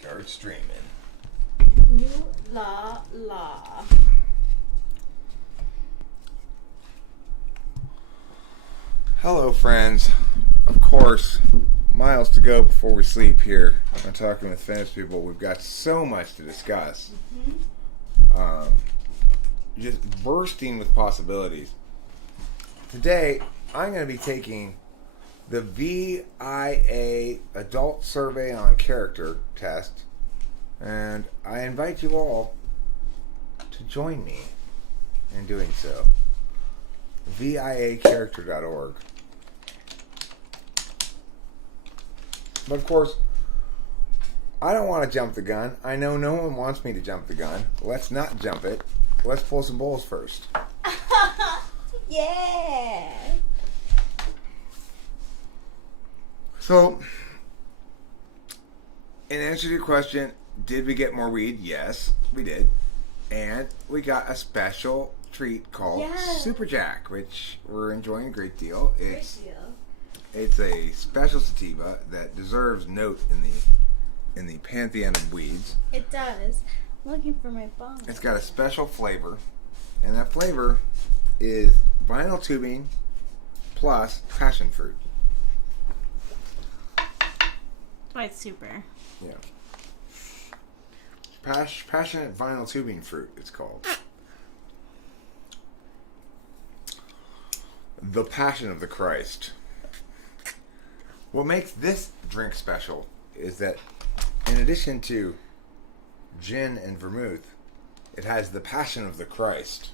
Start streaming. Ooh la la. Hello, friends. Of course, miles to go before we sleep here. I'm talking with Finnish people. We've got so much to discuss. Just bursting with possibilities. Today, I'm going to be taking the VIA Adult Survey on Character test, and I invite you all to join me in doing so. VIAcharacter.org. But of course, I don't want to jump the gun. I know no one wants me to jump the gun. Let's not jump it. Let's pull some bowls first. Yeah. So, in answer to your question, did we get more weed? Yes, we did. And we got a special treat called Super Jack, which we're enjoying a great deal. It's a special sativa that deserves note in the pantheon of weeds. It does. I'm looking for my bong. It's got a special flavor, and that flavor is vinyl tubing plus passion fruit. Why it's super. Yeah. Passionate vinyl tubing fruit, it's called. The Passion of the Christ. What makes this drink special is that in addition to gin and vermouth, it has the Passion of the Christ.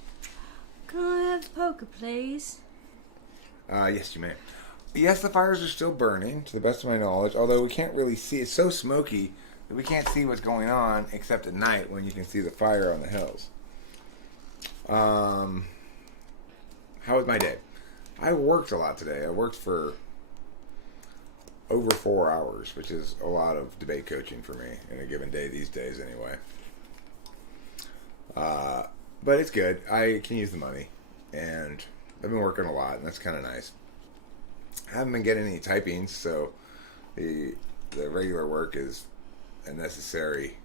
Can I have the poker, please? Yes, you may. Yes, the fires are still burning, to the best of my knowledge, although we can't really see. It's so smoky that we can't see what's going on except at night when you can see the fire on the hills. How was my day? I worked a lot today. I worked for over 4 hours, which is a lot of debate coaching for me in a given day these days anyway. But it's good. I can use the money, and I've been working a lot, and that's kind of nice. I haven't been getting any typings, so the regular work is a necessary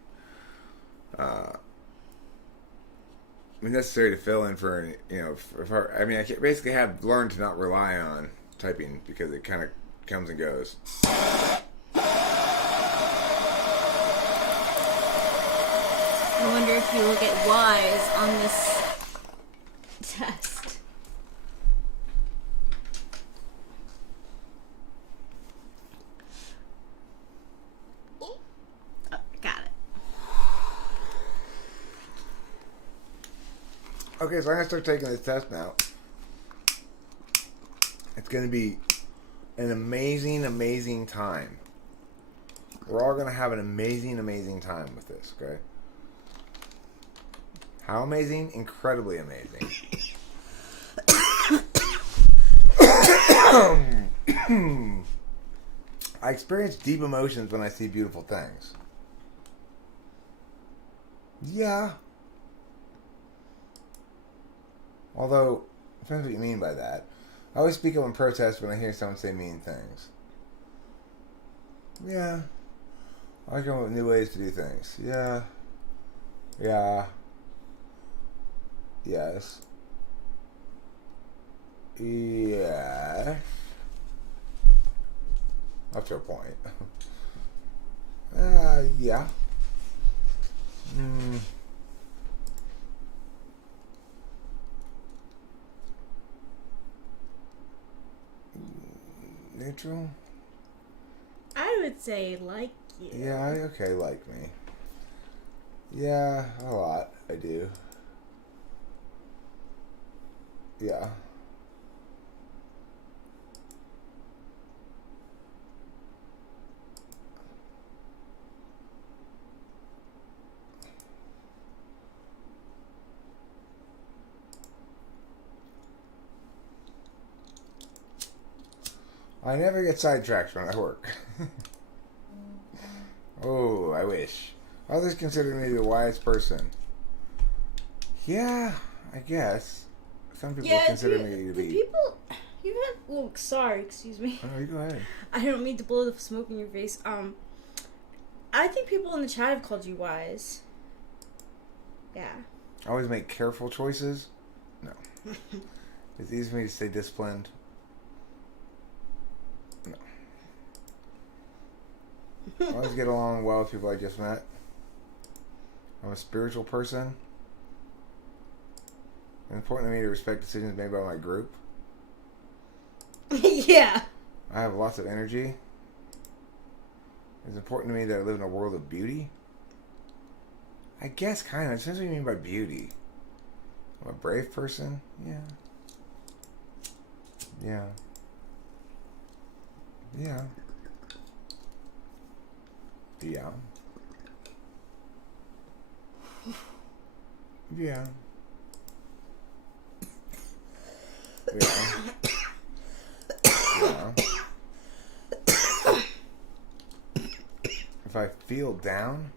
necessary to fill in for, I basically have learned to not rely on typing because it kind of comes and goes. I wonder if you will get Y's on this test. Oh, got it. Okay, so I'm going to start taking this test now. It's going to be an amazing, amazing time. We're all going to have an amazing, amazing time with this, okay? How amazing? Incredibly amazing. I experience deep emotions when I see beautiful things. Yeah. Although, depends what you mean by that. I always speak up in protest when I hear someone say mean things. Yeah. I come up with new ways to do things. Yeah. Yeah. Yes. Yeah. Up to a point. Yeah. Neutral? I would say like you. Yeah, okay, like me. Yeah, a lot. I do. Yeah. I never get sidetracked when I work. Oh, I wish. Others consider me the wise person. Yeah, I guess. Some people consider me to be... People... You have... Oh, sorry, excuse me. Oh, you go ahead. I don't mean to blow the smoke in your face. I think people in the chat have called you wise. Yeah. I always make careful choices. No. It's easy for me to stay disciplined. No. I always get along well with people I just met. I'm a spiritual person. It's important to me to respect decisions made by my group. Yeah. I have lots of energy. It's important to me that I live in a world of beauty. I guess kind of. It depends what you mean by beauty. I'm a brave person. Yeah. Yeah. Yeah. Yeah. Yeah. Yeah. Yeah. If I feel down,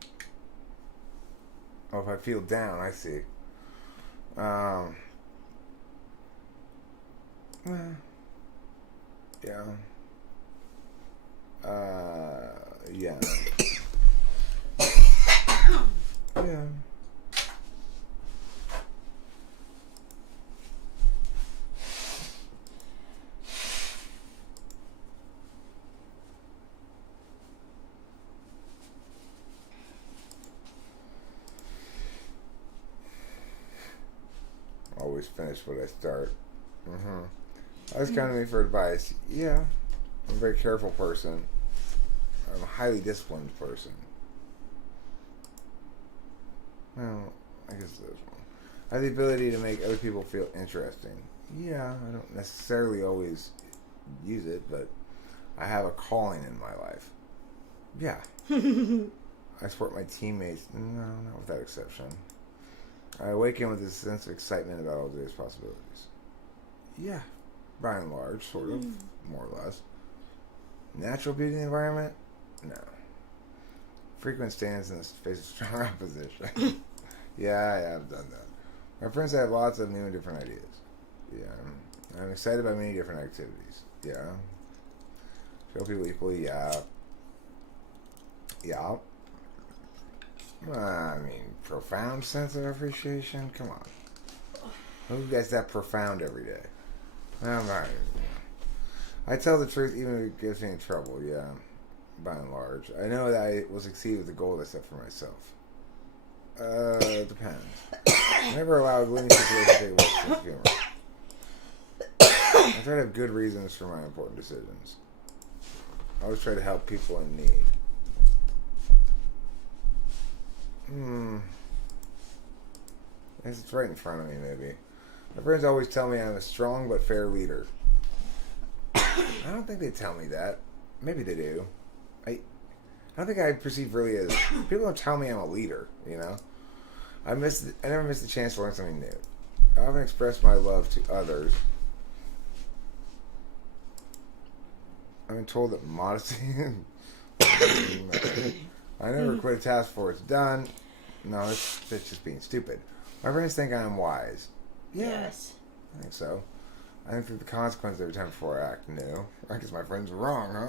if I feel down, I see. Yeah. Yeah. Yeah. Always finish what I start. Always come to me for advice. Yeah. I'm a very careful person. I'm a highly disciplined person. Well, I guess that's wrong. I have the ability to make other people feel interesting. Yeah, I don't necessarily always use it, but I have a calling in my life. Yeah. I support my teammates. No, not with that exception. I awaken with a sense of excitement about all today's possibilities. Yeah, by and large, sort of, more or less. Natural beauty in the environment? No. Frequent stands in the face of strong opposition. Yeah, I've done that. My friends have lots of new and different ideas. Yeah, I'm excited about many different activities. Yeah. Show people equally, yeah. Yeah. I mean, profound sense of appreciation? Come on. Who gets that profound every day? I'm not. I tell the truth even if it gets me in trouble, yeah. By and large. I know that I will succeed with the goal I set for myself. It depends. I never allow a gloomy situation to take away sense of humor. I try to have good reasons for my important decisions. I always try to help people in need. It's right in front of me, maybe. My friends always tell me I'm a strong but fair leader. I don't think they tell me that. Maybe they do. I don't think I perceive really as... People don't tell me I'm a leader, you know? I never miss the chance to learn something new. I often express my love to others. I've been told that modesty... I never quit a task before it's done. No, that's just being stupid. My friends think I'm wise. Yeah, Yes. I think so. I think that the consequences every time before I act. No, I guess my friends are wrong, huh?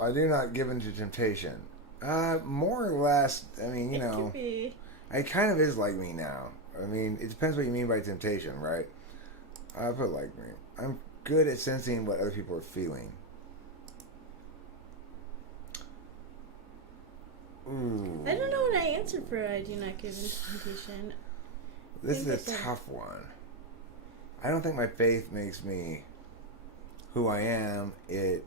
I do not give in to temptation. More or less. I mean, you know, it kind of is like me now. I mean, it depends what you mean by temptation, right? I put it like me. I'm good at sensing what other people are feeling. Ooh. I don't know what I answered for I do not give in to temptation. This is a tough one. I don't think my faith makes me who I am. It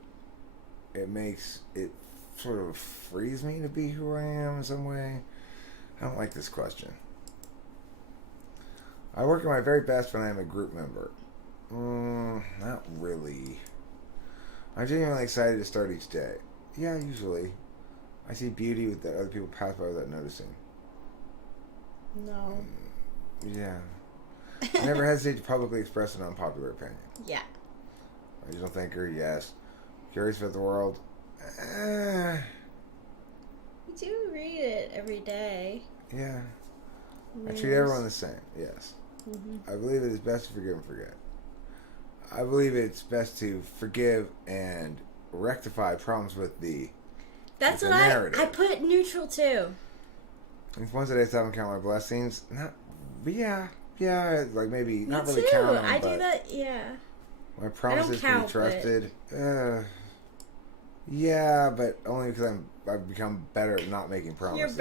makes it sort of frees me to be who I am in some way. I don't like this question. I work at my very best when I'm a group member. Not really. I'm genuinely excited to start each day. Yeah, usually. I see beauty with that other people pass by without noticing. No. Yeah. I never hesitate to publicly express an unpopular opinion. Yeah. Original thinker, yes. Curious about the world. You do read it every day. Yeah. I treat everyone the same, yes. I believe it is best to forgive and forget. I believe it's best to forgive and rectify problems with the That's It's what a I narrative. put neutral too. It's ones that I still haven't count my blessings. Not, but yeah, like maybe Me not really too. count them. I but do that. Yeah. my promises can count, be trusted. Yeah, but only because I've become better at not making promises.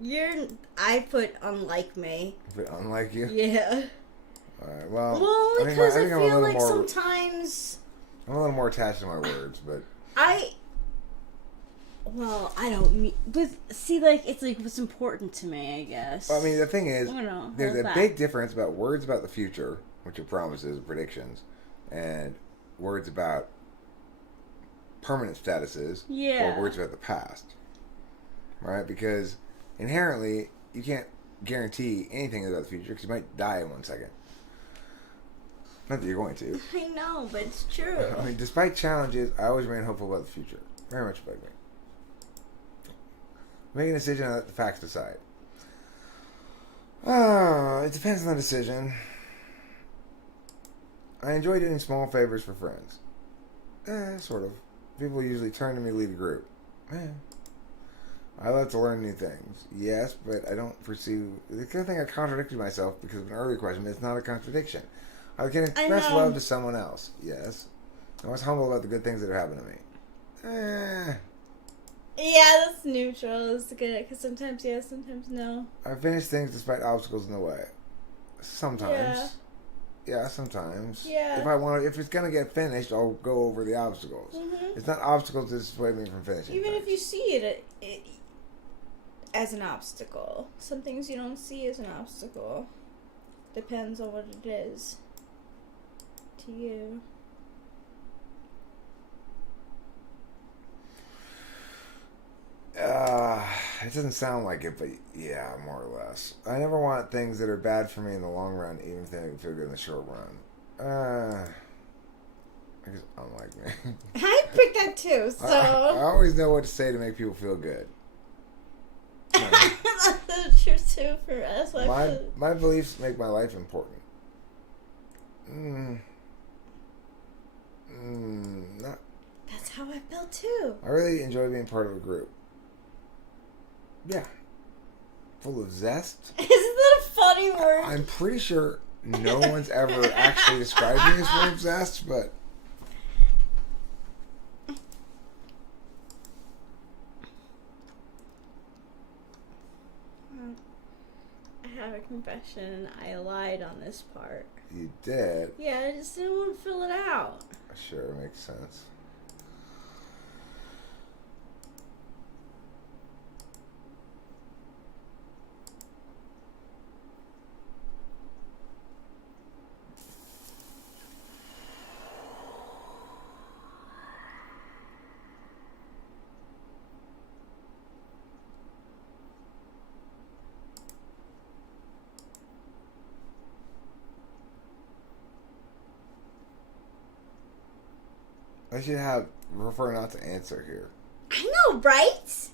You're. I put unlike me. But unlike you. Yeah. Alright, well, Well, I because I think I'm a feel little like more. sometimes I'm a little more attached to my words, but Well, I don't mean. But see, like it's like what's important to me, I guess. I mean, the thing is, I don't know, there's hold a back. big difference about words about the future, which are promises, predictions, and words about permanent statuses, Yeah. or words about the past, right? Because inherently, you can't guarantee anything about the future because you might die in 1 second. Not that you're going to. I know, but it's true. I mean, despite challenges, I always remain hopeful about the future. Very much like me. Make a decision and let the facts decide. It depends on the decision. I enjoy doing small favors for friends. Sort of. People usually turn to me to lead a group. I love to learn new things. Yes, but I don't pursue... The kind of thing I contradicted myself because of an earlier question, but it's not a contradiction. I can express know. love to someone else. Yes. I was humble about the good things that have happened to me. Yeah, that's neutral. It's good because sometimes yes, sometimes no. I finish things despite obstacles in the way. Sometimes. Yeah. Yeah, sometimes. Yeah. If it's gonna get finished, I'll go over the obstacles. Mhm. It's not obstacles that dissuade me from finishing. Even things. if you see it as an obstacle, some things you don't see as an obstacle. Depends on what it is to you. It doesn't sound like it, but yeah, more or less. I never want things that are bad for me in the long run, even if they make me feel good in the short run. I guess unlike me. I picked that too, so I always know what to say to make people feel good. that's true too for us. My beliefs make my life important. Not. That's how I feel too. I really enjoy being part of a group. Yeah. Full of zest. Isn't that a funny word? I'm pretty sure no one's ever actually described me as full of zest, but I have a confession. I lied on this part. you did. Yeah, I just didn't want to fill it out. Sure, makes sense. I should have prefer not to answer here. I know, right?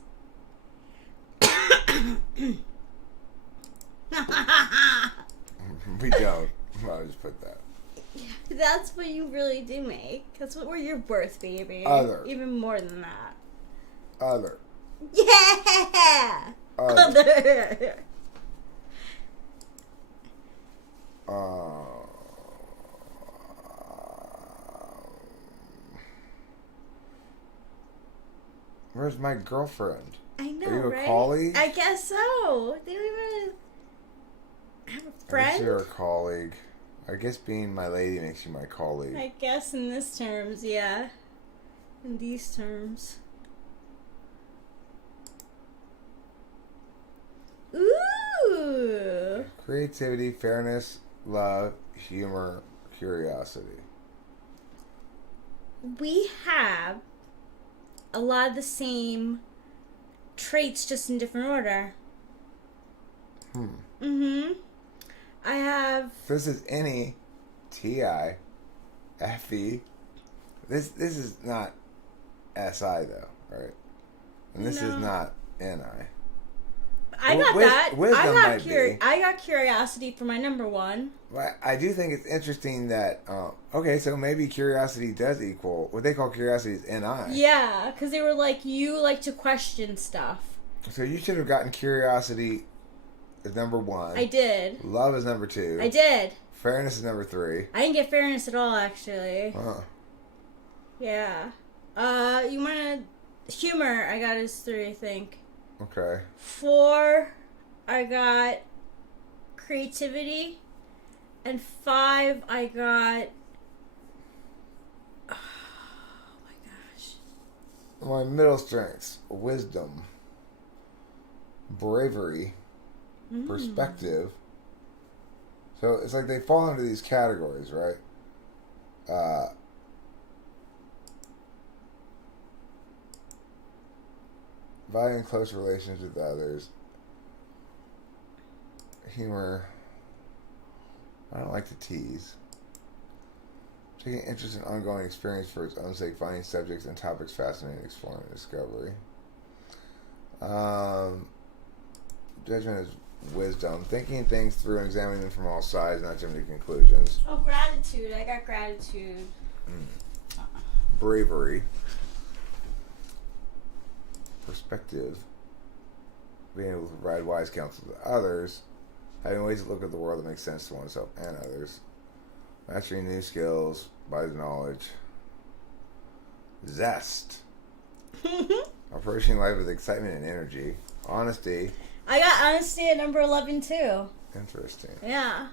We don't. I'll just put that. That's what you really do make. That's what we're your birth baby. Other. Even more than that. Other. Yeah. Other. Where's my girlfriend? I know, Are you a right? colleague? I guess so. They don't even have a I guess friend. you're a colleague. I guess being my lady makes you my colleague. I guess in this terms, yeah. In these terms. Ooh. Creativity, fairness, love, humor, curiosity. We have a lot of the same traits, just in different order. Mm-hmm. I have... This is N-E, T-I, F-E. This is not S-I though, right? And this is No. not N-I. I got that. Wisdom might be. I got curiosity for my number 1. But I do think it's interesting that okay, so maybe curiosity does equal what they call curiosity is NI. Yeah, because they were like, you like to question stuff. So you should have gotten curiosity as number 1. I did. Love is number 2. I did. Fairness is number 3. I didn't get fairness at all, actually. Huh. Yeah. You wanna humor? I got as 3, I think. Okay. 4, I got creativity, and 5, I got. Oh my gosh. My middle strengths: wisdom, bravery, perspective. So it's like they fall into these categories, right? Valuing close relations with others. Humor. I don't like to tease. Taking interest in ongoing experience for its own sake, finding subjects and topics fascinating, exploring and discovery. Judgment is wisdom. Thinking things through and examining them from all sides, not jumping to conclusions. Oh, gratitude. I got gratitude. Bravery. Perspective. Being able to provide wise counsel to others. Having ways to look at the world that make sense to oneself and others. Mastering new skills, body knowledge. Zest. Approaching life with excitement and energy. Honesty. I got honesty at number 11 too. Interesting. Yeah.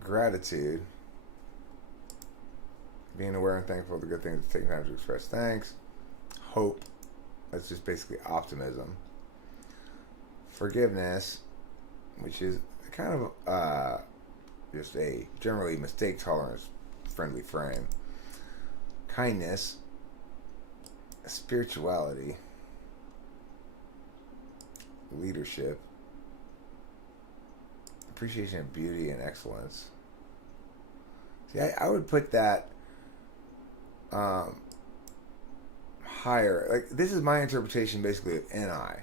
Gratitude. Being aware and thankful for the good things, taking time to express thanks. Hope. That's just basically optimism. Forgiveness, which is kind of just a generally mistake tolerance friendly frame. Kindness. Spirituality. Leadership. Appreciation of beauty and excellence. See, I would put that higher. Like, this is my interpretation basically of NI.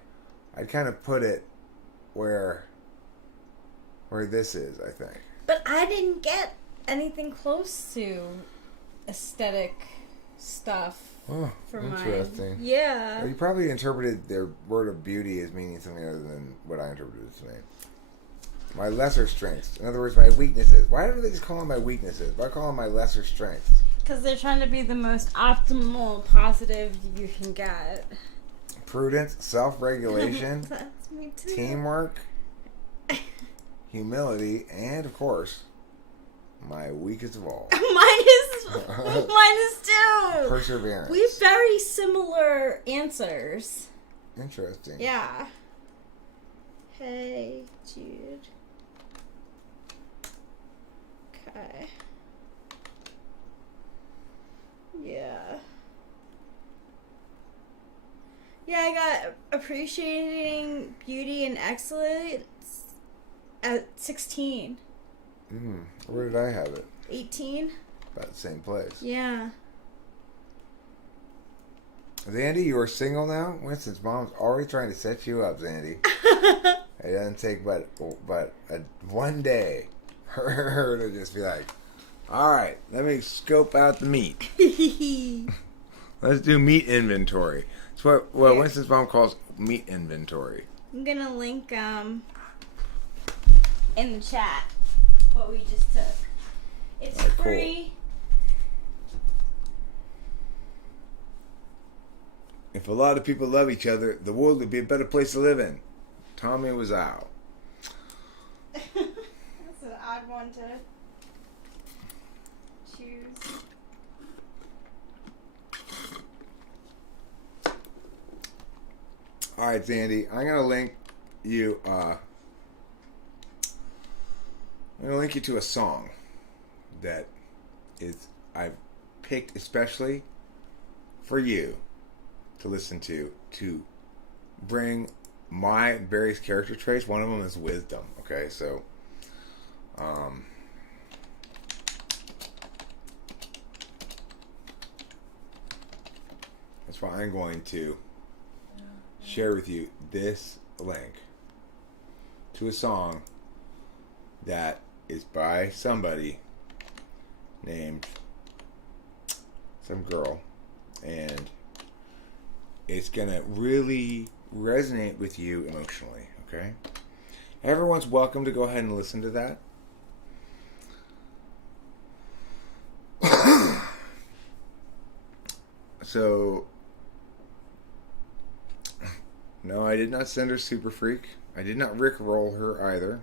I'd kind of put it where this is, I think. But I didn't get anything close to aesthetic stuff Oh, for interesting. mine. Yeah. Well, you probably interpreted their word of beauty as meaning something other than what I interpreted it to mean. My lesser strengths. In other words, my weaknesses. Why don't they just call them my weaknesses? Why call them my lesser strengths? Because they're trying to be the most optimal positive you can get. Prudence, self-regulation, That's me too. teamwork, humility, and, of course, my weakest of all. Mine is too. Perseverance. We have very similar answers. Interesting. Yeah. Hey, Jude. Okay. Yeah. Yeah, I got appreciating beauty and excellence at 16. Where did I have it? 18? About the same place. Yeah. Zandy, you are single now? Winston's mom's already trying to set you up, Zandy. It doesn't take but one day for her to just be like, all right, let me scope out the meat. Let's do meat inventory. It's what Winston's mom calls meat inventory. I'm gonna link in the chat what we just took. It's free. If a lot of people love each other, the world would be a better place to live in. Tommy Wiseau. That's an odd one to choose. All right, Zandy, I'm gonna link you. I'm gonna link you to a song that I've picked especially for you to listen to bring my various character traits. One of them is wisdom. Okay, so that's why I'm going to share with you this link to a song that is by somebody named some girl, and it's gonna really resonate with you emotionally, okay? Everyone's welcome to go ahead and listen to that. So, no, I did not send her Super Freak. I did not Rickroll her either.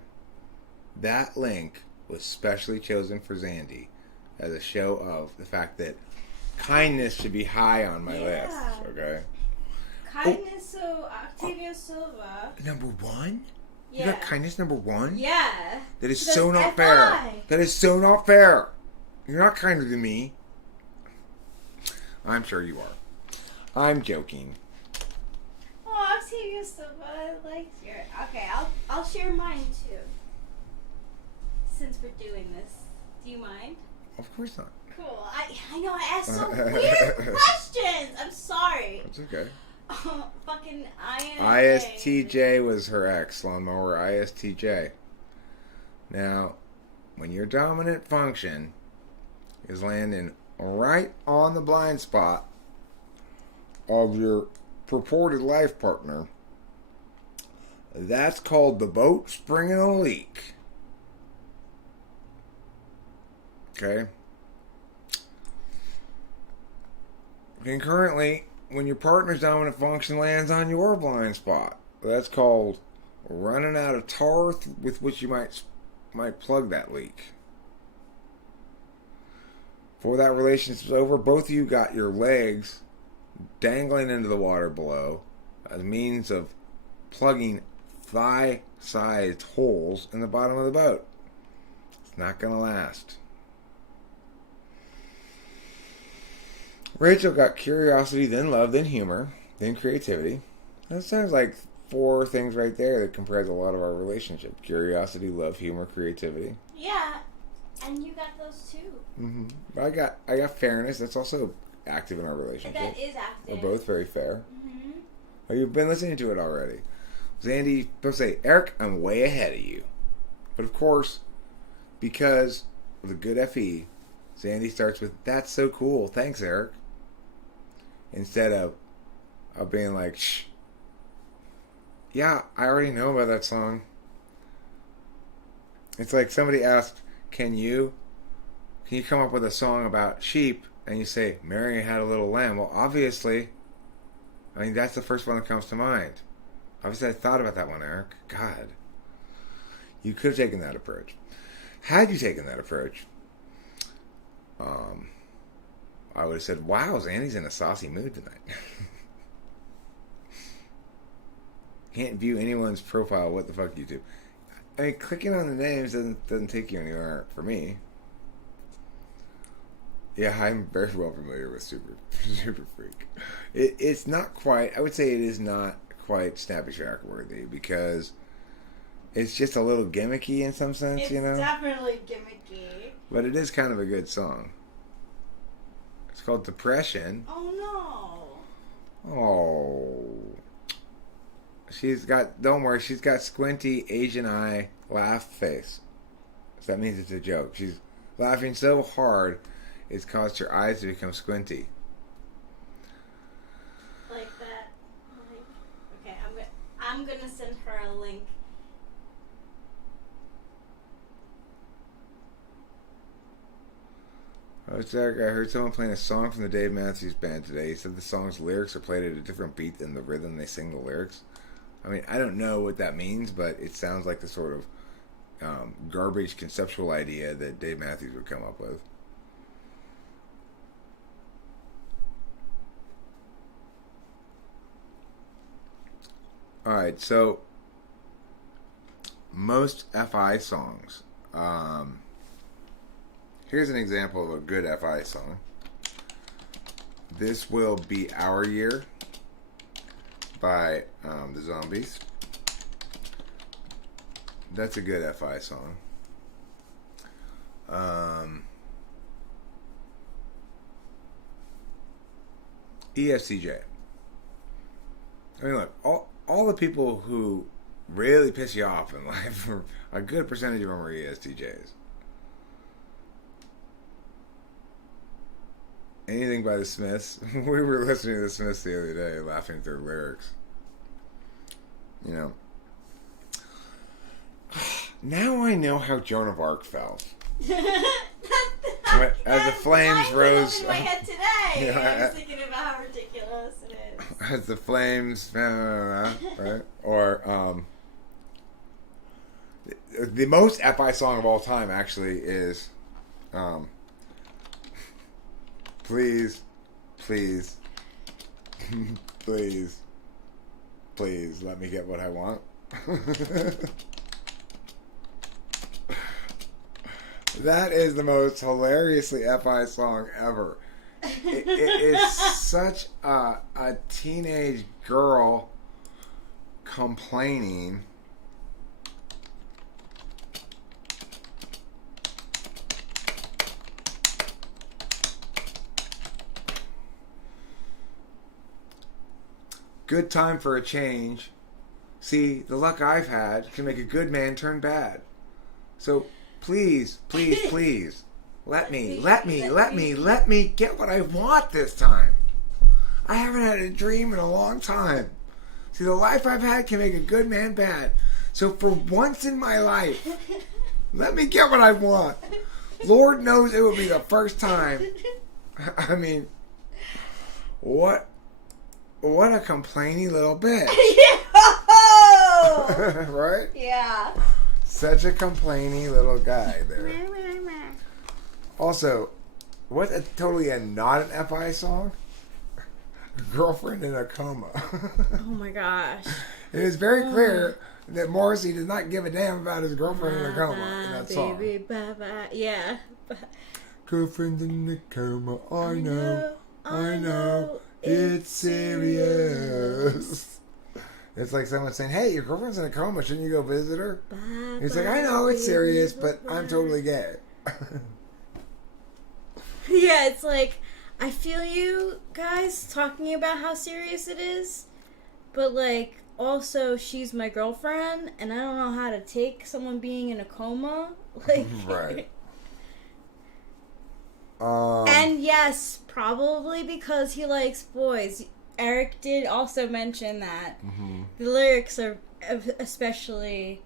That link was specially chosen for Zandy as a show of the fact that kindness should be high on my list, okay? Kindness, so Octavia Silva. Number one? Yeah. You got kindness number one? Yeah. That is That's so not FI. fair. That is so not fair. You're not kinder than me. I'm sure you are. I'm joking. Oh, Octavia Silva likes your. Okay, I'll share mine too. Since we're doing this, do you mind? Of course not. Cool. I know I asked some weird questions. I'm sorry. It's okay. Fucking ISTJ was her ex, Lawnmower ISTJ. Now, when your dominant function is landing right on the blind spot of your purported life partner, that's called the boat springing a leak. Okay? Concurrently, when your partner's dominant function lands on your blind spot, that's called running out of tar with which you might plug that leak. Before that relationship's over, both of you got your legs dangling into the water below as a means of plugging thigh-sized holes in the bottom of the boat. It's not going to last. Rachel got curiosity, then love, then humor, then creativity. That sounds like 4 things right there that comprise a lot of our relationship. Curiosity, love, humor, creativity. Yeah, and you got those too. Mm-hmm. But I got fairness. That's also active in our relationship. That is active. We're both very fair. Mm-hmm. Oh, you've been listening to it already. Zandy, don't say, Eric, I'm way ahead of you. But of course, because of the good FE, Zandy starts with, that's so cool. Thanks, Eric. Instead of being like, shh. Yeah, I already know about that song. It's like somebody asked, can you come up with a song about sheep? And you say, Mary had a little lamb. Well, obviously, I mean, that's the first one that comes to mind. Obviously, I thought about that one, Eric. God. You could have taken that approach. Had you taken that approach, I would have said, wow, Zandy's in a saucy mood tonight. Can't view anyone's profile. What the fuck you do? I mean, clicking on the names doesn't take you anywhere for me. Yeah, I'm very well familiar with Super Freak. It's not quite, I would say it is not quite Snappy Shack worthy because it's just a little gimmicky in some sense, It's you know? definitely gimmicky. But it is kind of a good song. It's called Depression. Oh no. Oh. Don't worry, she's got squinty Asian eye laugh face. So that means it's a joke. She's laughing so hard it's caused her eyes to become squinty. Like that. Okay, I'm gonna send her a link. Oh, Jack, I heard someone playing a song from the Dave Matthews Band today. He said the song's lyrics are played at a different beat than the rhythm they sing the lyrics. I mean, I don't know what that means, but it sounds like the sort of garbage conceptual idea that Dave Matthews would come up with. Alright, so most FI songs. Here's an example of a good FI song. This Will Be Our Year by the Zombies. That's a good FI song. ESTJ. I mean, look, all the people who really piss you off in life, a good percentage of them are ESTJs. Anything by the Smiths. We were listening to the Smiths the other day, laughing at their lyrics. You know. Now I know how Joan of Arc felt. As the flames rose. In my head today. You know, I was thinking about how ridiculous it is. As the flames, right? Or the most FI song of all time actually is, please, please, please, please let me get what I want. That is the most hilariously FI song ever. It is such a teenage girl complaining. Good time for a change. See, the luck I've had can make a good man turn bad. So please, please, please, let me get what I want this time. I haven't had a dream in a long time. See, the life I've had can make a good man bad. So for once in my life, let me get what I want. Lord knows it will be the first time. I mean, what a complaining little bitch. Right? Yeah. Such a complaining little guy there. Also, what a totally not an FI song? Girlfriend in a Coma. Oh my gosh. It is very clear that Morrissey does not give a damn about his girlfriend in a coma in that song. Baby, bye-bye. Yeah. Girlfriend in a coma, I know, it's serious. It's like someone saying, hey, your girlfriend's in a coma, shouldn't you go visit her? Bye, He's like, I know it's serious, but I'm totally gay. Yeah, it's like, I feel you guys talking about how serious it is, but like, also, she's my girlfriend, and I don't know how to take someone being in a coma. Like, right. And yes, probably because he likes boys. Eric did also mention that the lyrics are especially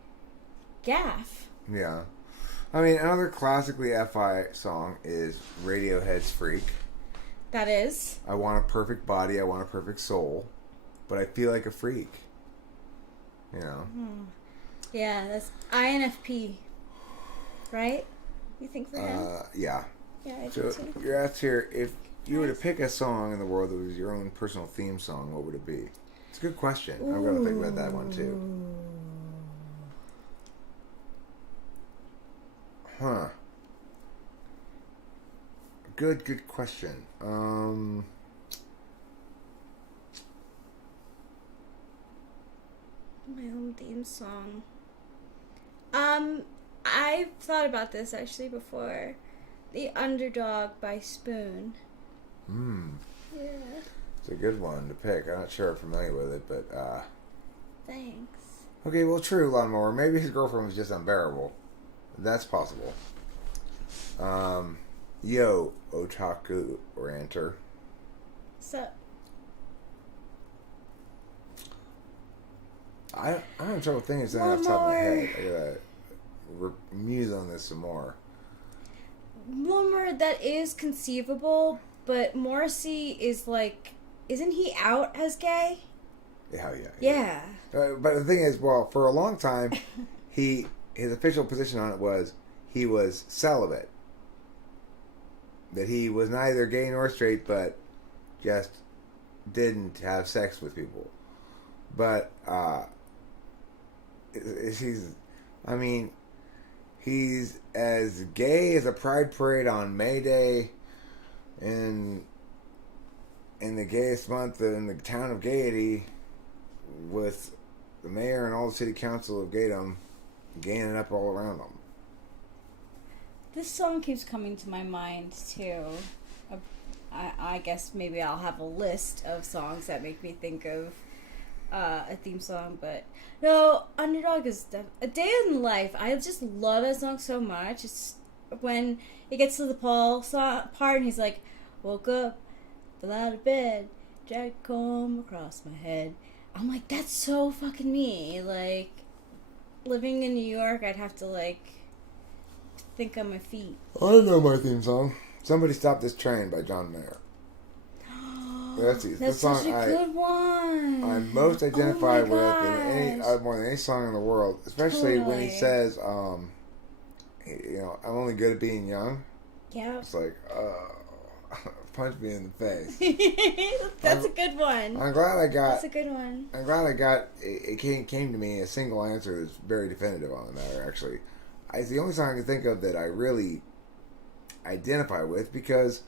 gaff. Yeah. I mean, another classically FI song is Radiohead's Freak. That is. I want a perfect body, I want a perfect soul, but I feel like a freak. You know? Yeah, that's INFP. Right? You think for him? Yeah. Yeah, I So, do too. you're asked here, if you were to pick a song in the world that was your own personal theme song, what would it be? It's a good question. I'm going to think about that one too. Huh. Good question. My own theme song. I've thought about this actually before. The Underdog by Spoon. Yeah. It's a good one to pick. I'm not sure I'm familiar with it, but Thanks. okay, well, true, Lawnmower. Maybe his girlfriend was just unbearable. That's possible. Yo, Otaku Ranter. So, I'm having trouble thinking something off the top of my head. I gotta muse on this some more. one more that is conceivable, but Morrissey is like, isn't he out as gay? Yeah. Yeah. But the thing is, well, for a long time, his official position on it was he was celibate. That he was neither gay nor straight, but just didn't have sex with people. But he's as gay as a pride parade on May Day in the gayest month in the town of Gaiety, with the mayor and all the city council of Gaydom gaying it up all around them. This song keeps coming to my mind too. I guess maybe I'll have a list of songs that make me think of a theme song, but no, Underdog is A Day in the Life. I just love that song so much. It's when it gets to the Paul part and he's like, woke up, fell out of bed, dragged a comb across my head. I'm like, that's so fucking me. Like, living in New York, I'd have to like think on my feet. I know my theme song. Somebody Stop This Train by John Mayer. That's such a good one. I'm most identified with in gosh. more than any song in the world, especially when he Totally. says, I'm only good at being young. Yeah. It's like, punch me in the face. That's a good one. I'm glad I got. That's a good one. I'm glad I got. It came to me a single answer that's very definitive on the matter. Actually, it's the only song I can think of that I really identify with because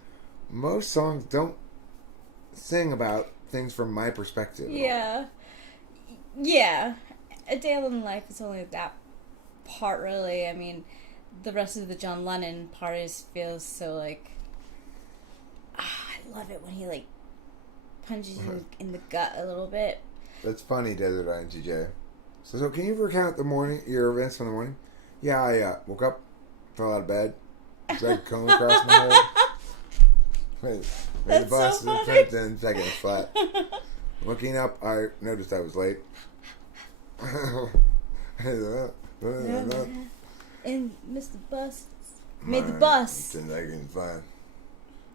most songs don't sing about things from my perspective. Yeah. Yeah. A Day in Life is only that part, really. I mean, the rest of the John Lennon part feels so like. I love it when he like punches you in the gut a little bit. That's funny, Desert INTJ. So can you recount your events from the morning? Yeah, I woke up, fell out of bed, dragged a comb across my head. Made the That's bus so and funny. 10 seconds flat. Looking up, I noticed I was late. And Mr. Bus made the bus. 10 seconds flat.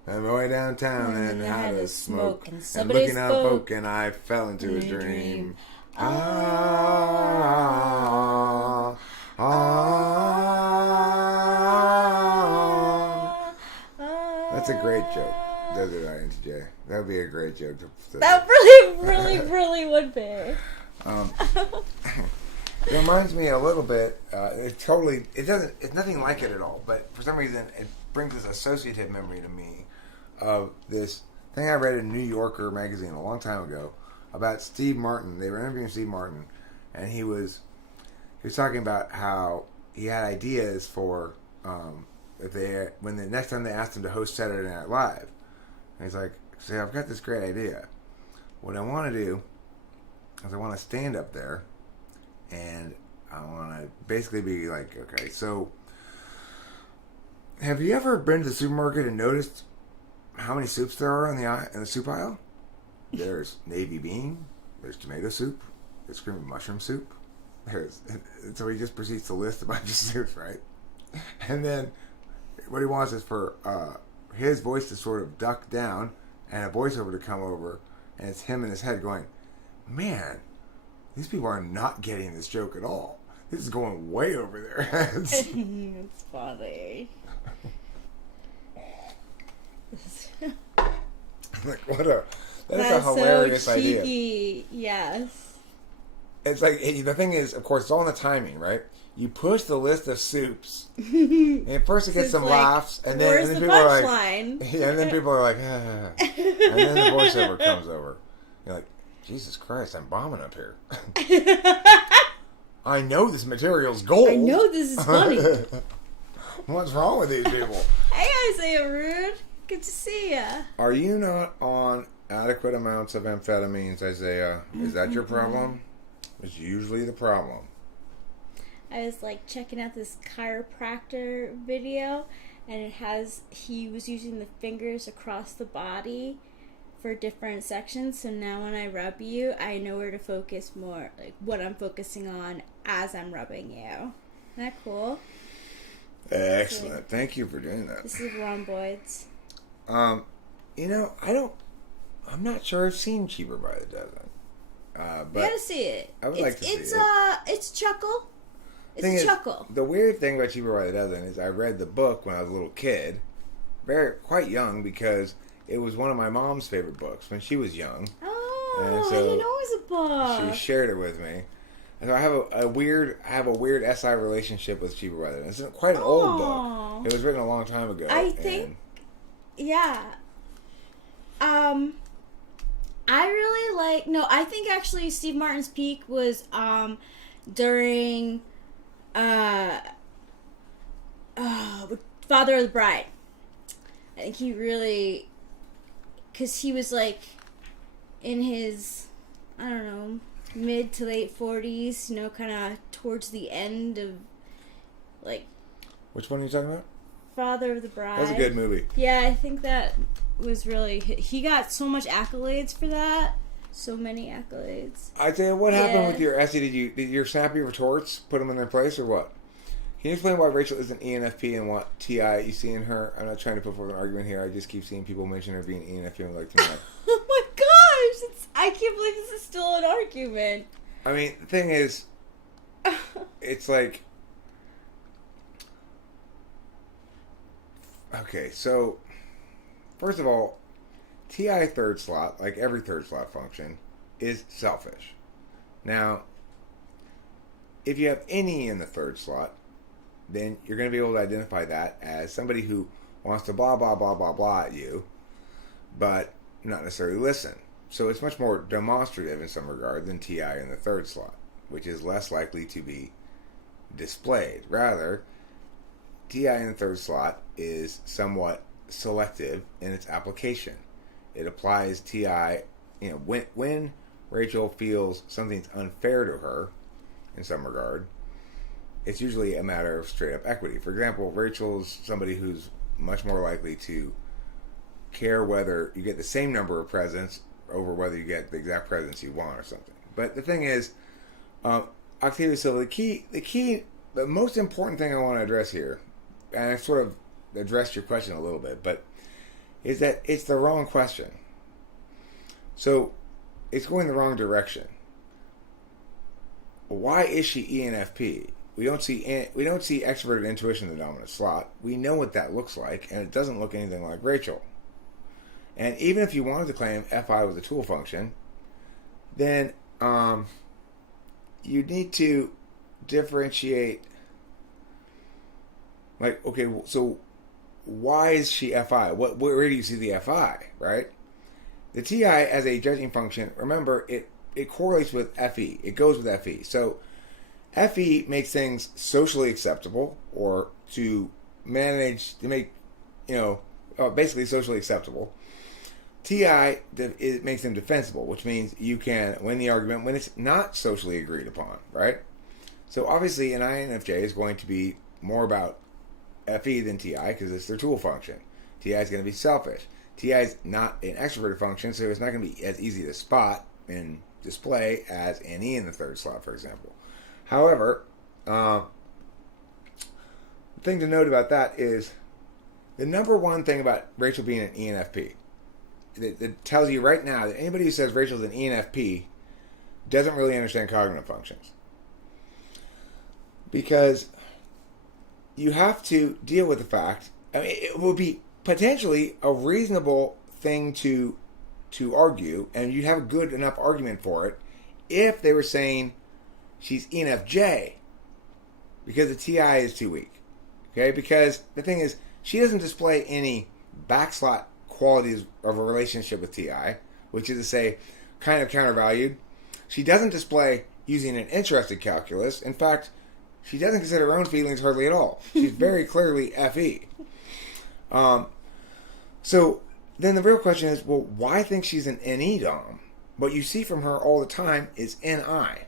On my way downtown and had a smoke. And And somebody looking out spoke. folk and I fell into a In a dream. dream. Ah, That's a great joke, Desert INTJ. That would be a great joke. That really would be. It reminds me a little bit. It's nothing like it at all. But for some reason, it brings this associative memory to me of this thing I read in New Yorker magazine a long time ago about Steve Martin. They were interviewing Steve Martin, and he was talking about how he had ideas for when the next time they asked him to host Saturday Night Live, and he's like, "See, I've got this great idea. What I want to do is I want to stand up there, and I want to basically be like, okay, so have you ever been to the supermarket and noticed how many soups there are in the soup aisle? There's navy bean, there's tomato soup, there's cream of mushroom soup. So he just proceeds to list a bunch of soups, right? And then what he wants is for his voice to sort of duck down and a voiceover to come over, and it's him in his head going, man, these people are not getting this joke at all. This is going way over their heads. It's funny. Like, that's a That's hilarious so idea. cheeky. Yes. It's like, the thing is, of course, it's all in the timing, right? You push the list of soups, and at first it gets It's some like, laughs, and where's then the people are like, punchline? yeah, and then people are like, ah. And then the voiceover comes over. You're like, Jesus Christ, I'm bombing up here. I know this material's gold. I know this is funny. What's wrong with these people? Hey, Isaiah Rude. Good to see ya. Are you not on adequate amounts of amphetamines, Isaiah? Is that your problem? It's usually the problem. I was like checking out this chiropractor video, and he was using the fingers across the body for different sections. So now when I rub you, I know where to focus more, like what I'm focusing on as I'm rubbing you. Isn't that cool? Excellent. Thank you for doing that. This is Ron Boyd's. I'm not sure I've seen Cheaper by the Dozen. You But gotta see it. I would like to see it. It's Chuckle. It's thing a is, chuckle. the weird thing about Cheaper by the Dozen is I read the book when I was a little kid, quite young, because it was one of my mom's favorite books when she was young. Oh, And I so didn't know it was a book. She shared it with me. And so I have a weird SI relationship with Cheaper by the Dozen. It's quite an old book. It was written a long time ago. I think, yeah. I really like. No, I think actually Steve Martin's peak was during Father of the Bride. I think he really, because he was like in his, I don't know. mid to late 40s, kind of towards the end of, like, Which one are you talking about? Father of the Bride. That was a good movie. Yeah, I think that was really... He got so much accolades for that. So many accolades. I tell you, what happened with your essay? Did your snappy retorts put them in their place, or what? Can you explain why Rachel is an ENFP and what TI you see in her? I'm not trying to put forth an argument here. I just keep seeing people mention her being ENFP and like, oh my gosh! I can't believe this is still an argument. I mean, the thing is, it's like... Okay, so, first of all, TI third slot, like every third slot function, is selfish. Now, if you have any in the third slot, then you're going to be able to identify that as somebody who wants to blah, blah, blah, blah, blah at you, but not necessarily listen. So it's much more demonstrative in some regard than TI in the third slot, which is less likely to be displayed. Rather, TI in the third slot is somewhat selective in its application. It applies TI, when Rachel feels something's unfair to her in some regard, it's usually a matter of straight up equity. For example, Rachel's somebody who's much more likely to care whether you get the same number of presents over whether you get the exact presents you want or something. But the thing is, Octavia Silva, the most important thing I want to address here, and I sort of addressed your question a little bit, but is that it's the wrong question. So it's going the wrong direction. Why is she ENFP? We don't see extroverted intuition in the dominant slot. We know what that looks like, and it doesn't look anything like Rachel. And even if you wanted to claim FI was a tool function, then you need to differentiate. Like, okay, so why is she FI? Where do you see the FI, right? The TI as a judging function, remember, it correlates with FE. It goes with FE. So FE makes things socially acceptable, or to make, basically socially acceptable. TI, it makes them defensible, which means you can win the argument when it's not socially agreed upon, right? So obviously an INFJ is going to be more about FE than TI because it's their tool function. TI is going to be selfish. TI is not an extroverted function, so it's not going to be as easy to spot and display as NE in the third slot, for example. However, the thing to note about that is the number one thing about Rachel being an ENFP that tells you right now that anybody who says Rachel's an ENFP doesn't really understand cognitive functions. Because you have to deal with the fact, it would be potentially a reasonable thing to argue, and you'd have a good enough argument for it if they were saying she's ENFJ because the TI is too weak. Okay? Because the thing is, she doesn't display any backslot qualities of a relationship with TI, which is to say, kind of countervalued. She doesn't display using an interested calculus. In fact, she doesn't consider her own feelings hardly at all. She's very clearly FE. So then the real question is, well, why think she's an NE dom? What you see from her all the time is NI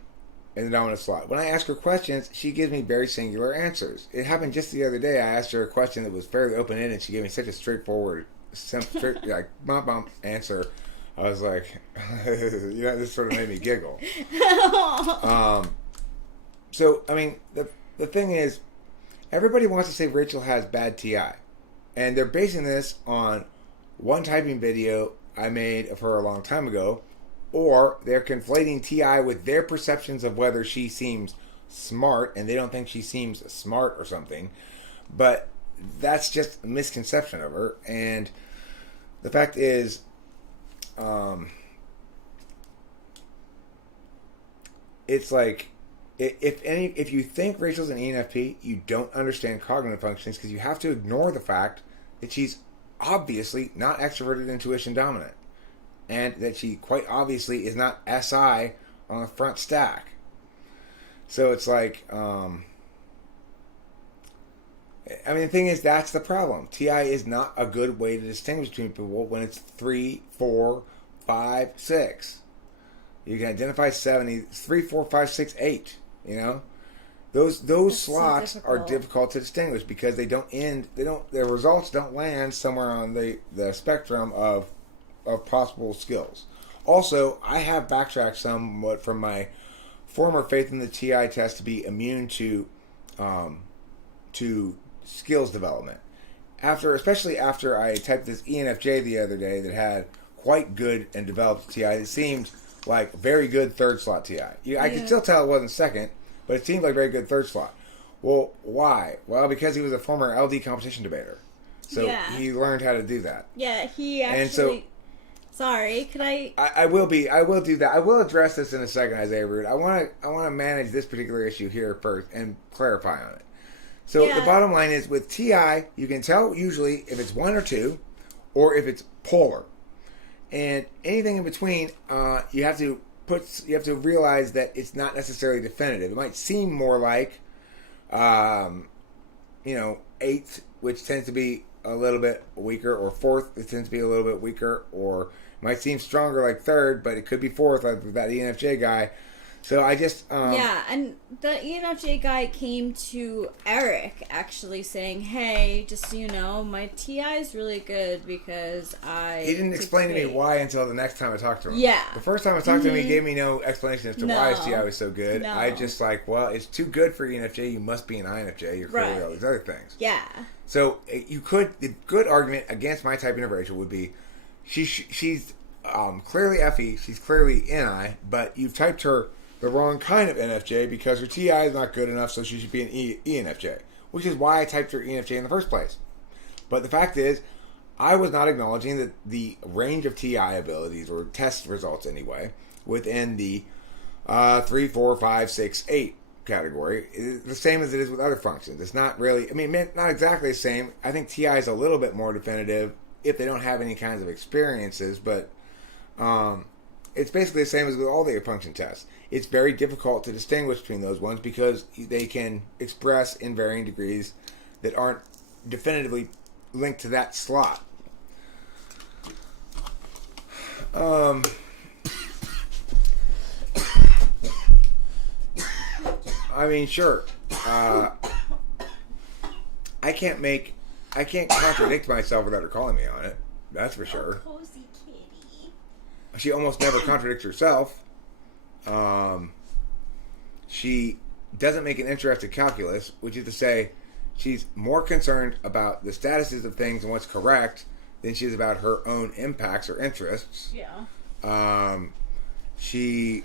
in the dominant slot. When I ask her questions, she gives me very singular answers. It happened just the other day. I asked her a question that was fairly open-ended, and she gave me such a straightforward, like bump answer. I was like, this sort of made me giggle. So, I mean, the thing is, everybody wants to say Rachel has bad TI. And they're basing this on one typing video I made of her a long time ago, or they're conflating TI with their perceptions of whether she seems smart, and they don't think she seems smart or something. But that's just a misconception of her. And the fact is, it's like, if you think Rachel's an ENFP, you don't understand cognitive functions because you have to ignore the fact that she's obviously not extroverted intuition dominant, and that she quite obviously is not SI on the front stack. So it's like, the thing is, that's the problem. TI is not a good way to distinguish between people when it's 3, 4, 5, 6. You can identify 70, 3, 4, 5, 6, 8. You know, those That's slots so are difficult. difficult to distinguish because they don't end. Their results don't land somewhere on the spectrum of possible skills. Also, I have backtracked somewhat from my former faith in the TI test to be immune to skills development. Especially after I typed this ENFJ the other day that had quite good and developed TI. It seemed like very good third slot TI. I could still tell it wasn't second, but it seemed like very good third slot. Well, why? Well, because he was a former LD competition debater. So he learned how to do that. Yeah, he actually... And so, sorry, could I will do that. I will address this in a second, Isaiah Root. I want to manage this particular issue here first and clarify on it. So the bottom line is with TI, you can tell usually if it's 1 or 2, or if it's polar, and anything in between, you have to realize that it's not necessarily definitive. It might seem more like, 8th, which tends to be a little bit weaker, or 4th, it tends to be a little bit weaker, or it might seem stronger like 3rd, but it could be 4th, like that ENFJ guy. So I just... and the ENFJ guy came to Eric, actually, saying, hey, just so you know, my TI is really good because I... He didn't explain to me why until the next time I talked to him. Yeah. The first time I talked to him, he gave me no explanation as to why his TI was so good. No. I just well, it's too good for ENFJ, you must be an INFJ, you're clearly all these other things. Yeah. So the good argument against my typing of Rachel would be, she's clearly FE, she's clearly NI, but you've typed her the wrong kind of NFJ because her TI is not good enough, so she should be an ENFJ, which is why I typed her ENFJ in the first place. But the fact is, I was not acknowledging that the range of TI abilities, or test results anyway, within the 3, 4, 5, 6, 8 category is the same as it is with other functions. It's not really, not exactly the same. I think TI is a little bit more definitive if they don't have any kinds of experiences, but it's basically the same as with all the function tests. It's very difficult to distinguish between those ones because they can express in varying degrees that aren't definitively linked to that slot. Sure. I can't contradict myself without her calling me on it. That's for sure. Cozy kitty. She almost never contradicts herself. She doesn't make an interest in calculus, which is to say, she's more concerned about the statuses of things and what's correct than she is about her own impacts or interests. Yeah. She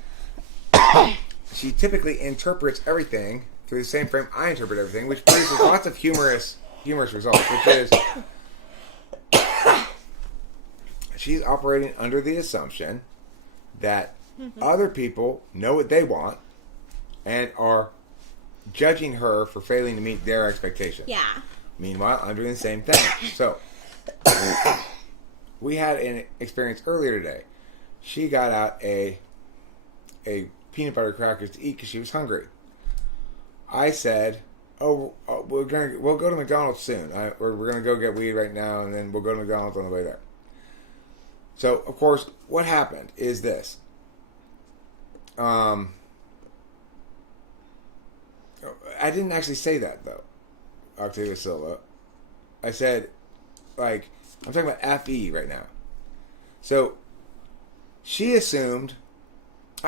typically interprets everything through the same frame I interpret everything, which produces lots of humorous results, which is she's operating under the assumption that other people know what they want and are judging her for failing to meet their expectations. Yeah. Meanwhile, I'm doing the same thing. So, we had an experience earlier today. She got out a peanut butter crackers to eat because she was hungry. I said, we'll go to McDonald's soon. We're going to go get weed right now, and then we'll go to McDonald's on the way there. So, of course, what happened is this. I didn't actually say that, though, Octavia Silva. I said, I'm talking about FE right now. So, I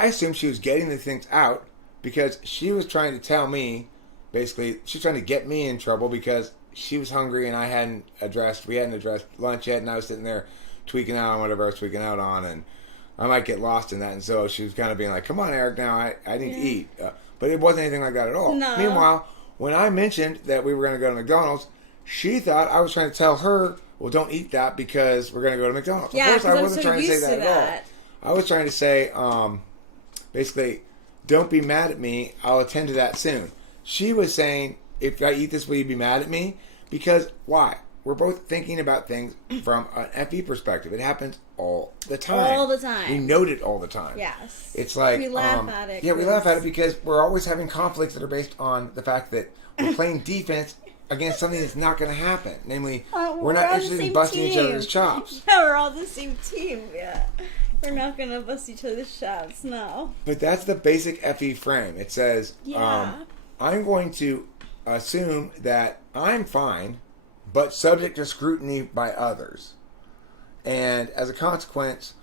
assumed she was getting the things out because she was trying to tell me, basically, she's trying to get me in trouble because she was hungry and we hadn't addressed lunch yet, and I was sitting there tweaking out on whatever I was tweaking out on, and I might get lost in that, and so she was kind of being like, come on, Eric, now I need to eat. But it wasn't anything like that at all. No. Meanwhile, when I mentioned that we were going to go to McDonald's, she thought I was trying to tell her, well, don't eat that because we're going to go to McDonald's. Yeah, of course, I wasn't so trying to say that at all. I was trying to say, basically, don't be mad at me. I'll attend to that soon. She was saying, if I eat this, will you be mad at me? Because, why? We're both thinking about things from an FE perspective. It happens all the time. All the time. We note it all the time. Yes. It's like... we laugh at it. Yeah, we laugh at it because we're always having conflicts that are based on the fact that we're playing defense against something that's not going to happen. Namely, We're we're not on the interested in same busting each team. other's chops. Yeah, we're all the same team. Yeah, we're not gonna bust each other's chops. No. But that's the basic FE frame. It says, Yeah. I'm going to assume that I'm fine, but subject to scrutiny by others. And as a consequence,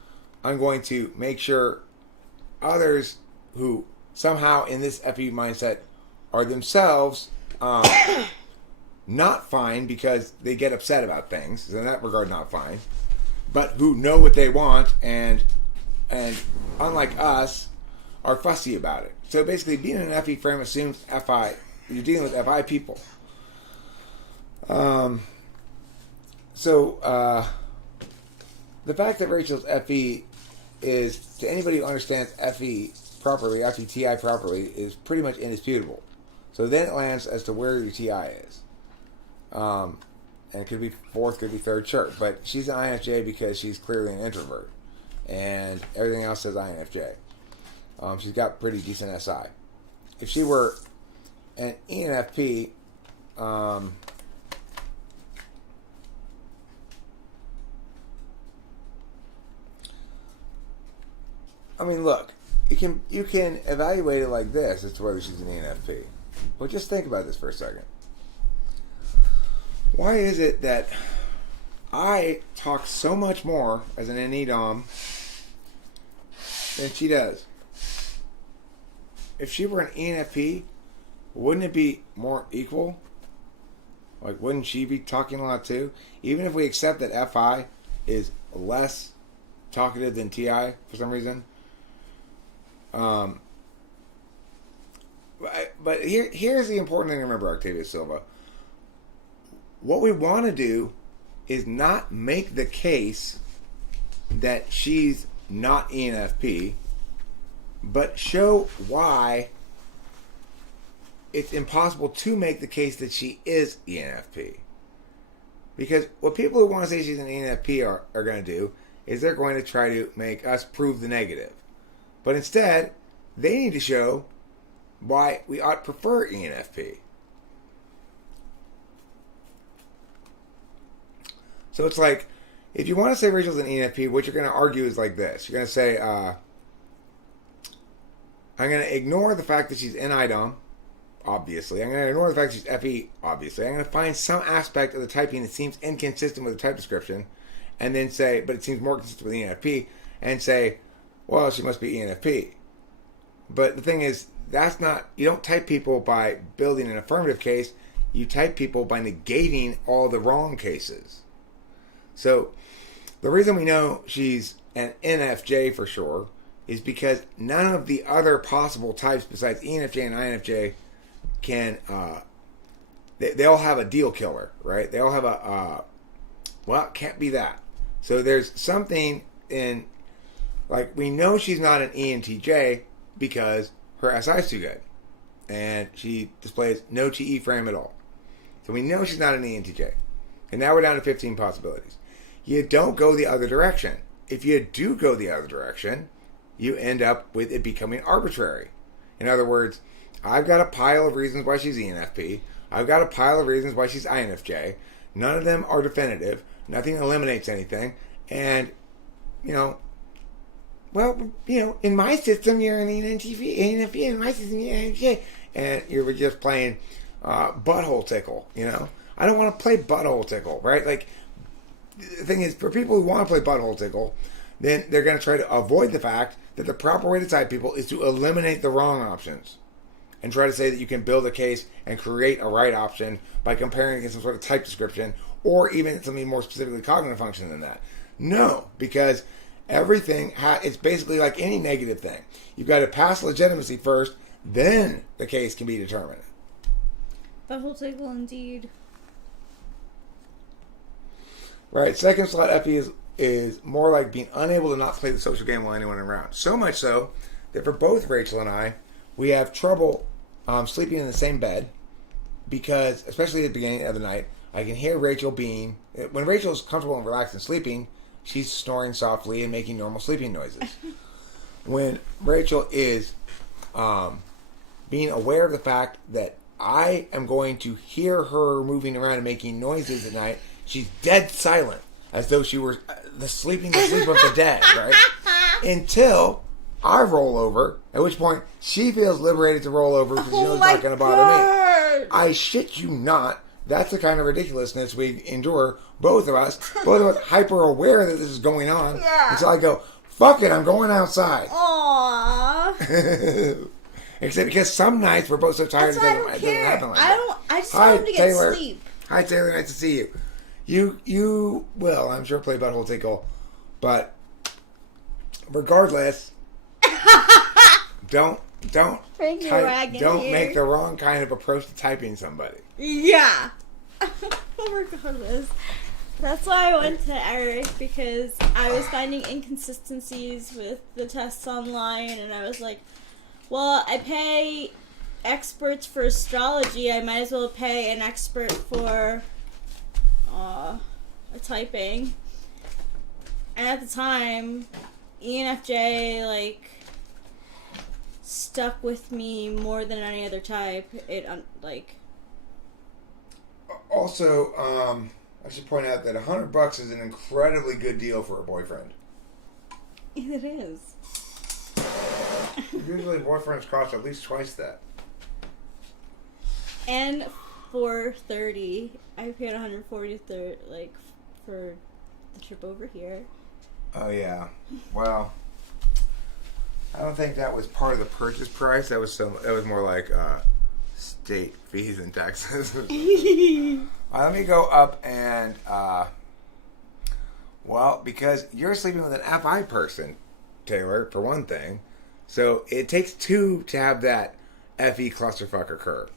I'm going to make sure others who somehow in this FE mindset are themselves not fine because they get upset about things. So in that regard, not fine. But who know what they want and unlike us, are fussy about it. So basically, being in an FE frame assumes FI. You're dealing with FI people. The fact that Rachel's FE is, to anybody who understands FE properly, FETI properly, is pretty much indisputable. So then it lands as to where your TI is. And it could be fourth, could be third, sure. But she's an INFJ because she's clearly an introvert. And everything else says INFJ. She's got pretty decent SI. If she were an ENFP, I mean, look, you can evaluate it like this as to whether she's an ENFP. But just think about this for a second. Why is it that I talk so much more as an NEDOM than she does? If she were an ENFP, wouldn't it be more equal? Like, wouldn't she be talking a lot too? Even if we accept that FI is less talkative than TI for some reason. But here's the important thing to remember, Octavia Silva. What we want to do is not make the case that she's not ENFP, but show why it's impossible to make the case that she is ENFP. Because what people who want to say she's an ENFP are going to do is they're going to try to make us prove the negative. But instead, they need to show why we ought to prefer ENFP. So it's like, if you want to say Rachel's an ENFP, what you're going to argue is like this. You're going to say, I'm going to ignore the fact that she's NIDOM, obviously. I'm going to ignore the fact that she's FE, obviously. I'm going to find some aspect of the typing that seems inconsistent with the type description, and then say, but it seems more consistent with ENFP, and say, well, she must be ENFP. But the thing is, that's not, you don't type people by building an affirmative case, you type people by negating all the wrong cases. So, the reason we know she's an NFJ for sure is because none of the other possible types besides ENFJ and INFJ can, they all have a deal killer, right? They all have well, it can't be that. So there's something in, like, we know she's not an ENTJ because her SI is too good. And she displays no TE frame at all. So we know she's not an ENTJ. And now we're down to 15 possibilities. You don't go the other direction. If you do go the other direction, you end up with it becoming arbitrary. In other words, I've got a pile of reasons why she's ENFP. I've got a pile of reasons why she's INFJ. None of them are definitive. Nothing eliminates anything. And, well, in my system, you're an ENFP. In my system, you're an INFJ. And you're just playing butthole tickle, I don't want to play butthole tickle, right? Like, the thing is, for people who want to play butthole tickle, then they're going to try to avoid the fact that the proper way to type people is to eliminate the wrong options and try to say that you can build a case and create a right option by comparing against some sort of type description or even something more specifically cognitive function than that. No, because everything, it's basically like any negative thing. You've got to pass legitimacy first, then the case can be determined. Butthole tickle indeed. Right, second slot FE is more like being unable to not play the social game while anyone around. So much so that for both Rachel and I, we have trouble sleeping in the same bed because, especially at the beginning of the night, I can hear Rachel being, when Rachel's comfortable and relaxed and sleeping, she's snoring softly and making normal sleeping noises. When Rachel is being aware of the fact that I am going to hear her moving around and making noises at night. She's dead silent, as though she were sleeping the sleep of the dead, right? Until I roll over, at which point she feels liberated to roll over because she knows it's not going to bother me. I shit you not. That's the kind of ridiculousness we endure, both of us hyper aware that this is going on. Yeah. Until I go, fuck it, I'm going outside. Aww. Except because some nights we're both so tired That's why it doesn't happen like that. I just want him to get Taylor. sleep. Hi Taylor, nice to see you. You will, I'm sure, play Butthole Tickle, but regardless, don't Bring your type, wagon don't here. make the wrong kind of approach to typing somebody. Yeah. Regardless. That's why I went to Eric, because I was finding inconsistencies with the tests online, and I was like, well, I pay experts for astrology, I might as well pay an expert for typing. And at the time, ENFJ, like, stuck with me more than any other type. Also, I should point out that $100 is an incredibly good deal for a boyfriend. It is. Usually boyfriends cost at least twice that. And for 30, I paid 140 for the trip over here. Oh yeah. Well, I don't think that was part of the purchase price. That was more like state fees and taxes. Let me go up and because you're sleeping with an FI person, Taylor, for one thing. So it takes two to have that FE clusterfuck occur.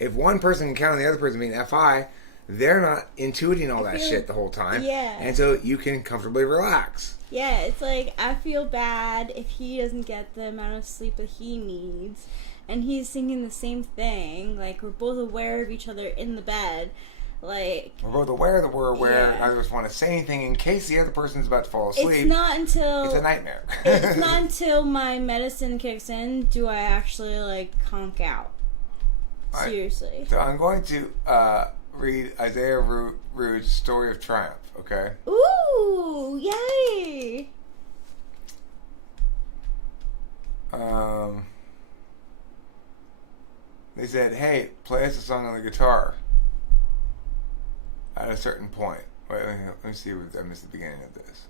If one person can count on the other person being FI, they're not intuiting all that shit the whole time. Yeah. And so you can comfortably relax. Yeah, it's like, I feel bad if he doesn't get the amount of sleep that he needs. And he's thinking the same thing. Like, we're both aware of each other in the bed. Like, we're both aware that we're aware. Yeah. Neither of us want to say anything in case the other person's about to fall asleep. it's not until... It's a nightmare. It's not until my medicine kicks in do I actually, like, conk out. Seriously. So I'm going to read Isaiah Rude's Story of Triumph, okay? Ooh, yay! They said, hey, play us a song on the guitar at a certain point. Wait, let me see if I missed the beginning of this.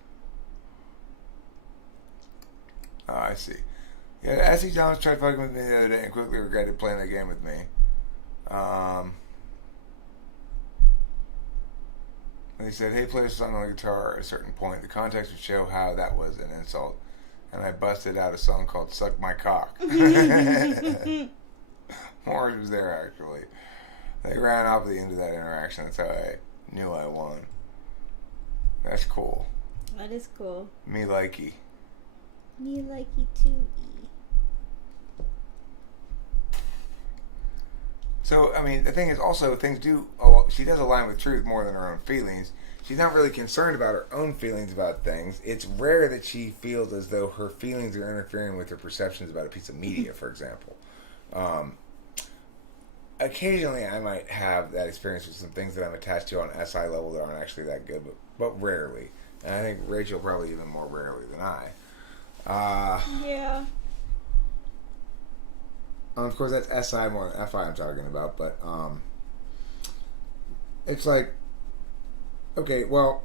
Oh, I see. Yeah, S.C. Jones tried fucking with me the other day and quickly regretted playing that game with me. They said, hey, play a song on the guitar at a certain point. The context would show how that was an insult. And I busted out a song called Suck My Cock. Morris was there, actually. They ran off at the end of that interaction. That's how I knew I won. That's cool. That is cool. Me likey. Me likey too. So, I mean, the thing is also, she does align with truth more than her own feelings. She's not really concerned about her own feelings about things. It's rare that she feels as though her feelings are interfering with her perceptions about a piece of media, for example. Occasionally, I might have that experience with some things that I'm attached to on SI level that aren't actually that good, but rarely. And I think Rachel probably even more rarely than I. Yeah. Of course, that's SI more than FI I'm talking about, but it's like, okay, well,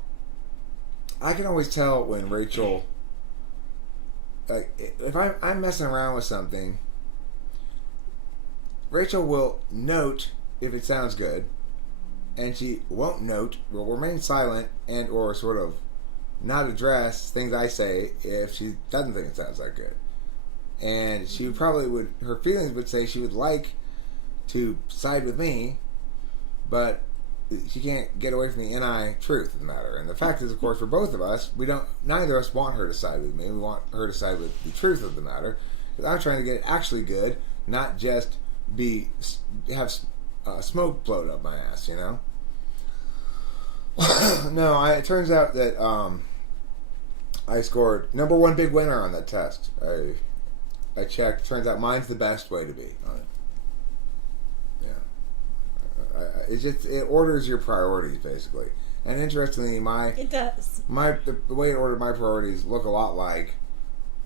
I can always tell when Rachel, like, if I'm messing around with something, Rachel will note if it sounds good, and she won't note, will remain silent, and or sort of not address things I say if she doesn't think it sounds that good. And she probably her feelings would say she would like to side with me, but she can't get away from the NI truth of the matter. And the fact is, of course, for both of us, neither of us want her to side with me. We want her to side with the truth of the matter. Because I'm trying to get it actually good, not just have smoke blowed up my ass, you know? No, it turns out that I scored #1 big winner on that test. I checked. Turns out mine's the best way to be on it. Yeah. It orders your priorities basically. And interestingly, It does. the way it ordered my priorities look a lot like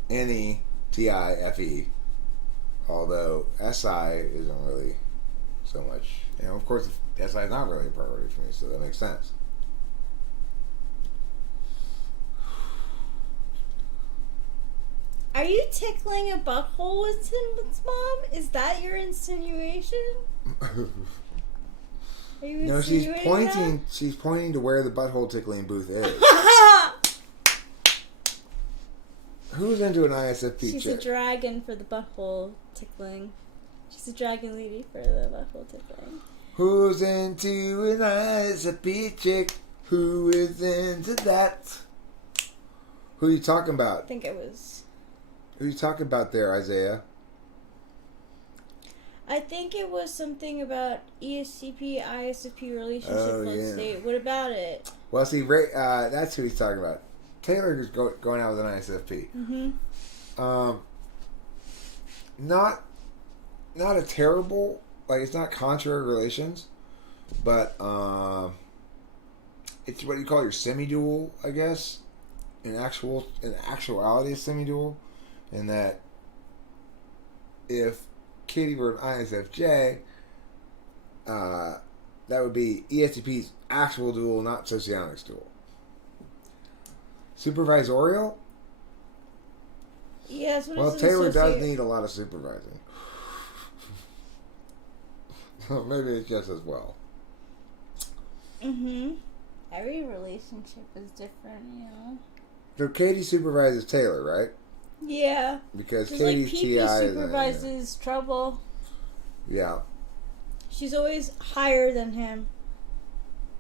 NETIFE, although SI isn't really so much. Of course, SI is not really a priority for me, so that makes sense. Are you tickling a butthole with Tim's mom? Is that your insinuation? Are you No, she's insinuating pointing. She's pointing to where the butthole tickling booth is. that? Who's into an ISFP She's chick? a dragon for the butthole tickling. She's a dragon lady for the butthole tickling. Who's into an ISFP chick? Who is into that? Who are you talking I about? think it was. Who are you talking about there, Isaiah? I think it was something about ESTP, ISFP relationship Oh, flow yeah. state. What about it? Well, see, Ray, that's who he's talking about. Taylor is going out with an ISFP. Mm-hmm. Not a terrible, like, it's not contrary relations, but it's what you call your semi-dual, I guess. In actuality, a semi-dual, in that if Katie were an ISFJ, that would be ESTP's actual dual, not socionics dual. Supervisorial? Yes. Well, Taylor does need a lot of supervising. So maybe it's just as well. Mm-hmm. Every relationship is different, you know. So Katie supervises Taylor, right? Yeah. Because Because, like, Katie's PP TI is supervises Trouble. yeah. She's always higher than him.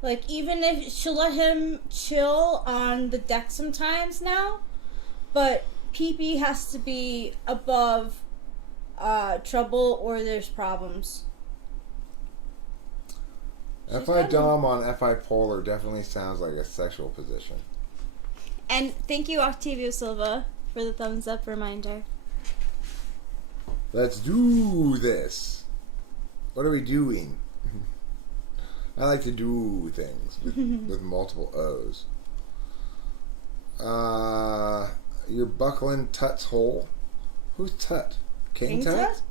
Like, even if she'll let him chill on the deck sometimes now, but PP has to be above Trouble or there's problems. FI Dom on FI Polar definitely sounds like a sexual position. And thank you, Octavio Silva, for the thumbs up reminder. Let's do this. What are we doing? I like to do things with multiple O's. You're buckling Tut's hole. Who's Tut? King Tut?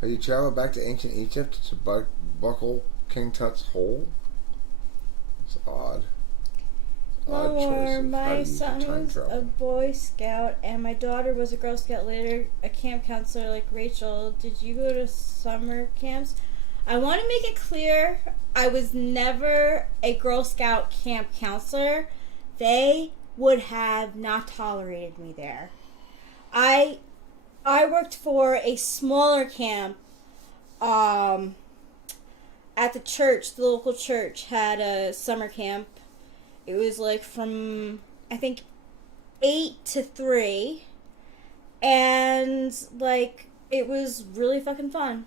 Have you traveled back to ancient Egypt to buckle King Tut's hole? It's odd. Odd choice of how My to use your son time was travel. a Boy Scout, and my daughter was a Girl Scout later, a camp counselor like Rachel. Did you go to summer camps? I want to make it clear, I was never a Girl Scout camp counselor. They would have not tolerated me there. I worked for a smaller camp at the church. The local church had a summer camp. It was like from, I think, 8 to 3. And, like, it was really fucking fun.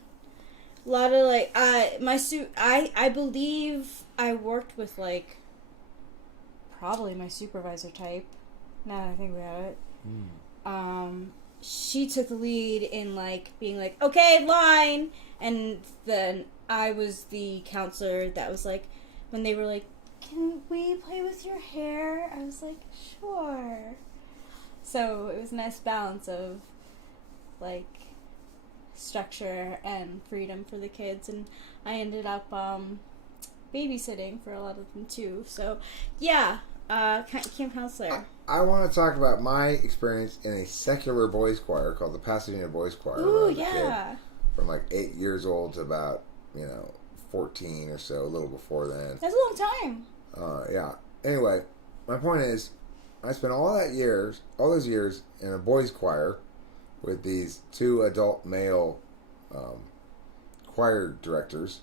A lot of, like, I believe I worked with, like, probably my supervisor type. Now that I think about it. She took the lead in, like, being like, okay, line! And then I was the counselor that was like, when they were like, can we play with your hair? I was like, sure. So it was a nice balance of, like, structure and freedom for the kids. And I ended up babysitting for a lot of them, too. So, yeah, camp counselor. I want to talk about my experience in a secular boys choir called the Pasadena Boys Choir. when I Ooh, was a yeah. kid, from like 8 years old to about, 14 or so, a little before then. That's a long time. Yeah. Anyway, my point is, I spent all those years in a boys' choir with these 2 adult male choir directors,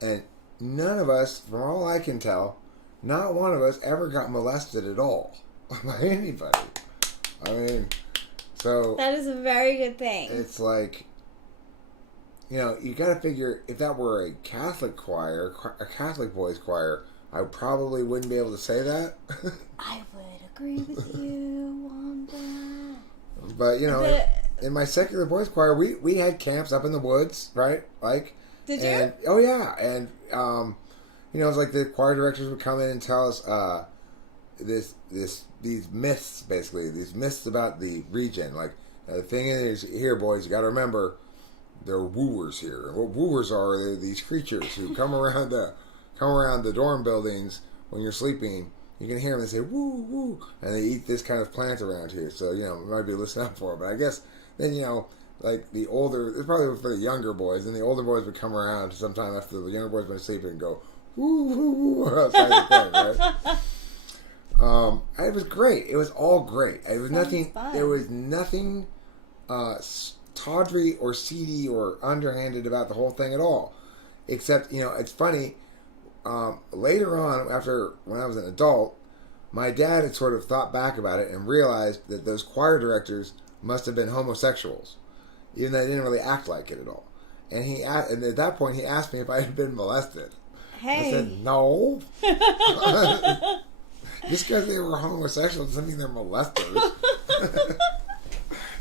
and none of us, from all I can tell, not one of us ever got molested at all by anybody. I mean, so That is a very good thing. it's like, you got to figure, if that were a Catholic choir, a Catholic boys' choir, I probably wouldn't be able to say that. I would agree with you on that. But, in my secular boys' choir, we had camps up in the woods, right? Like, Did you? And, oh yeah, and you know, it's like the choir directors would come in and tell us these myths, basically, these myths about the region. Like, the thing is, here, boys, you got to remember, there are wooers here. And what wooers are, they're these creatures who come around the dorm buildings when you're sleeping. You can hear them. They say woo woo, and they eat this kind of plant around here. So you know, might be listening up for it. But I guess then you know, like the older, it's probably for the younger boys, and the older boys would come around sometime after the younger boys been sleeping and go woo woo woo outside the thing, right? It was great. It was all great. It was nothing. Fun. There was nothing tawdry or seedy or underhanded about the whole thing at all. Except, you know, it's funny. Later on, when I was an adult, my dad had sort of thought back about it and realized that those choir directors must have been homosexuals, even though they didn't really act like it at all. And at that point, he asked me if I had been molested. Hey. I said, no. Just because they were homosexual doesn't mean they're molesters.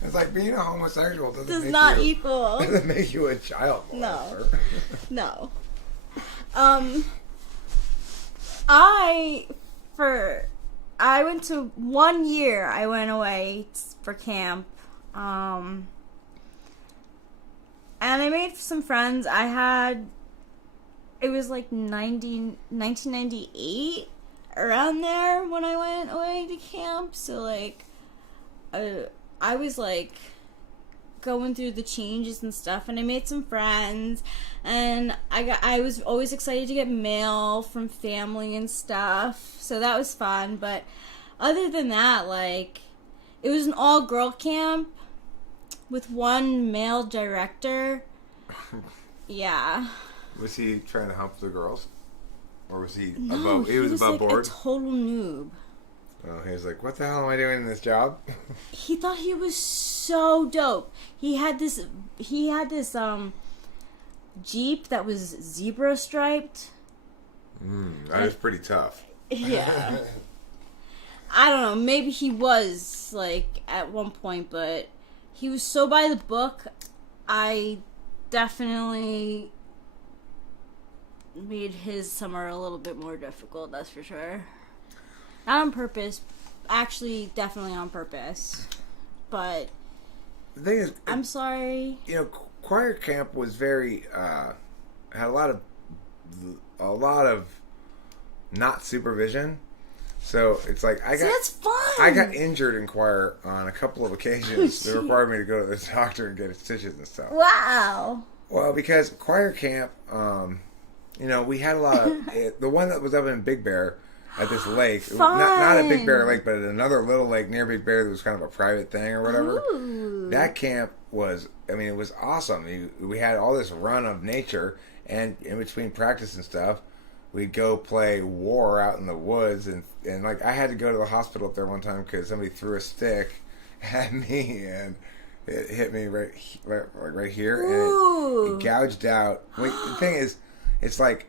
It's like being a homosexual doesn't make you a child molester. No. I went to 1 year. I went away for camp, and I made some friends. It was like 1998, around there when I went away to camp. So like, I was like going through the changes and stuff, and I made some friends, and I was always excited to get mail from family and stuff, so that was fun. But other than that, like, it was an all-girl camp with one male director. Yeah. Was he trying to help the girls? Or was he No, above? He was above like board? a total noob. Oh, he was like, what the hell am I doing in this job? He thought he was so dope. He had this Jeep that was zebra striped. That is pretty tough. Yeah. I don't know, maybe he was like at one point, but he was so by the book. I definitely made his summer a little bit more difficult, that's for sure. Not on purpose. Actually, definitely on purpose. But The thing is, I'm sorry. you know, choir camp was very had a lot of not supervision. So it's like That's fun. I got injured in choir on a couple of occasions. They required me to go to the doctor and get stitches and stuff. Wow. Well, because choir camp, you know, we had a lot of the one that was up in Big Bear at this lake, not at Big Bear Lake, but at another little lake near Big Bear that was kind of a private thing or whatever. Ooh. That camp was, I mean, it was awesome. We had all this run of nature, and in between practice and stuff, we'd go play war out in the woods, and like I had to go to the hospital up there one time because somebody threw a stick at me and it hit me right here. Ooh. And it gouged out. Wait, the thing is, it's like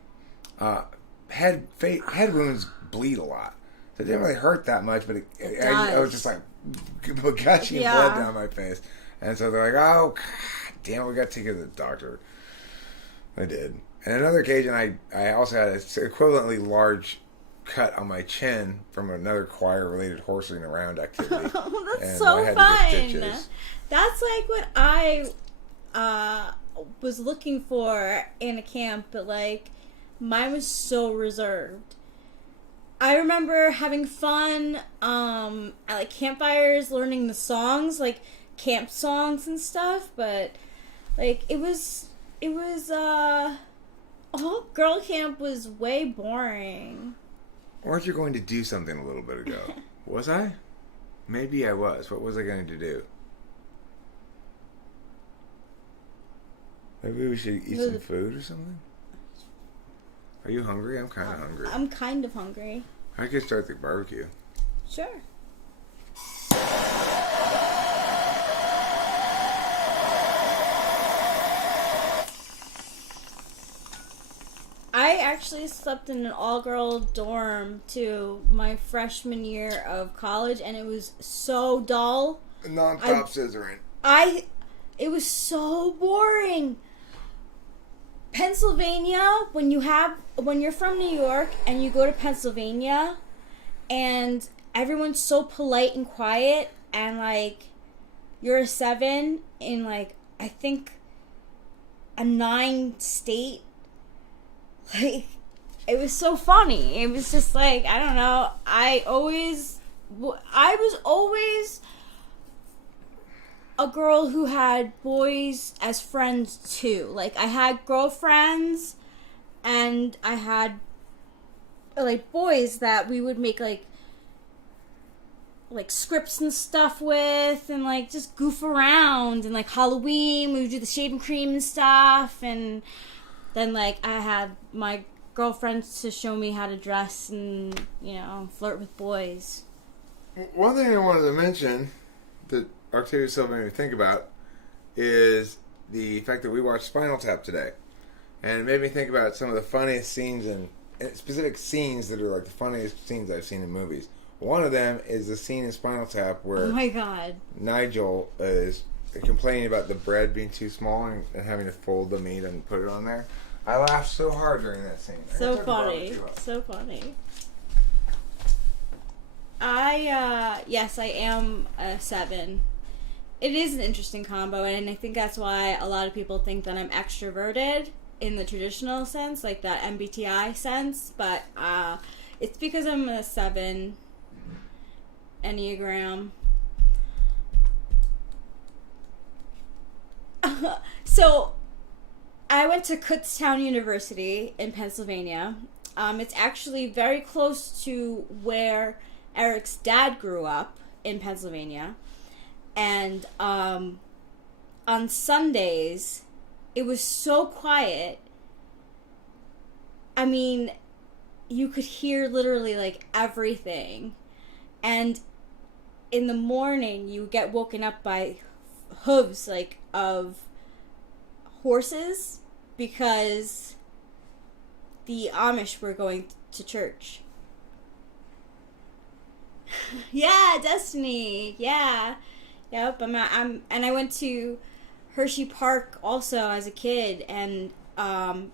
head wounds bleed a lot. So it didn't really hurt that much, but I was just like gushing blood down my face. And so they're like, oh, God damn it, we got to take you to the doctor. I did. And another occasion, I also had an equivalently large cut on my chin from another choir-related horsing around activity. Oh, that's and so I had fun. to get stitches. That's like what I was looking for in a camp, but like mine was so reserved. I remember having fun at like campfires, learning the songs, like camp songs and stuff, but like it was all girl camp was way boring. Weren't you going to do something a little bit ago? Was I? Maybe I was. What was I going to do? Maybe we should eat some food or something? Are you hungry? I'm kind of hungry. I'm kind of hungry. I could start the barbecue. Sure. I actually slept in an all-girl dorm to my freshman year of college, and it was so dull. Non-stop scissoring. It was so boring. Pennsylvania, when you're from New York and you go to Pennsylvania and everyone's so polite and quiet and like you're a 7 in like I think a 9 state, like it was so funny. It was just like, I don't know, I was always a girl who had boys as friends too. Like I had girlfriends and I had like boys that we would make like scripts and stuff with and like just goof around, and like Halloween we would do the shaving cream and stuff, and then like I had my girlfriends to show me how to dress and, you know, flirt with boys. One thing I wanted to mention that Octavia Silva made me think about is the fact that we watched Spinal Tap today. And it made me think about some of the funniest scenes and specific scenes that are like the funniest scenes I've seen in movies. One of them is the scene in Spinal Tap where Oh my god. Nigel is complaining about the bread being too small and having to fold the meat and put it on there. I laughed so hard during that scene. So funny. So funny. Yes, I am a 7. It is an interesting combo, and I think that's why a lot of people think that I'm extroverted in the traditional sense, like that MBTI sense, but it's because I'm a 7 Enneagram. So, I went to Kutztown University in Pennsylvania. It's actually very close to where Eric's dad grew up in Pennsylvania. And on Sundays, it was so quiet. I mean, you could hear literally like everything. And in the morning, you get woken up by hooves like of horses because the Amish were going to church. Yeah, Destiny. Yeah. Yep, and I went to Hershey Park also as a kid, and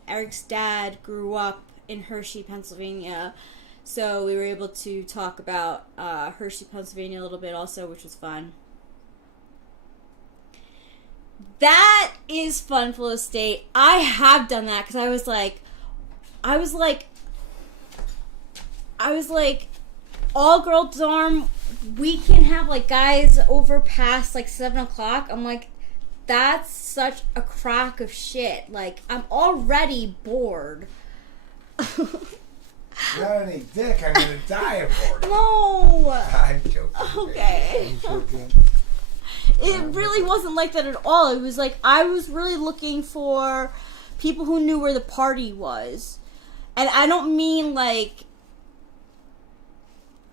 Eric's dad grew up in Hershey, Pennsylvania, so we were able to talk about Hershey, Pennsylvania a little bit also, which was fun. That is Fun Flow State. I have done that because I was like, all girl dorm. We can have like guys over past like 7 o'clock. I'm like, that's such a crock of shit. Like, I'm already bored. Not any dick. I'm gonna die of boredom. No. I'm joking. Okay. It really wasn't like that at all. It was like I was really looking for people who knew where the party was, and I don't mean like.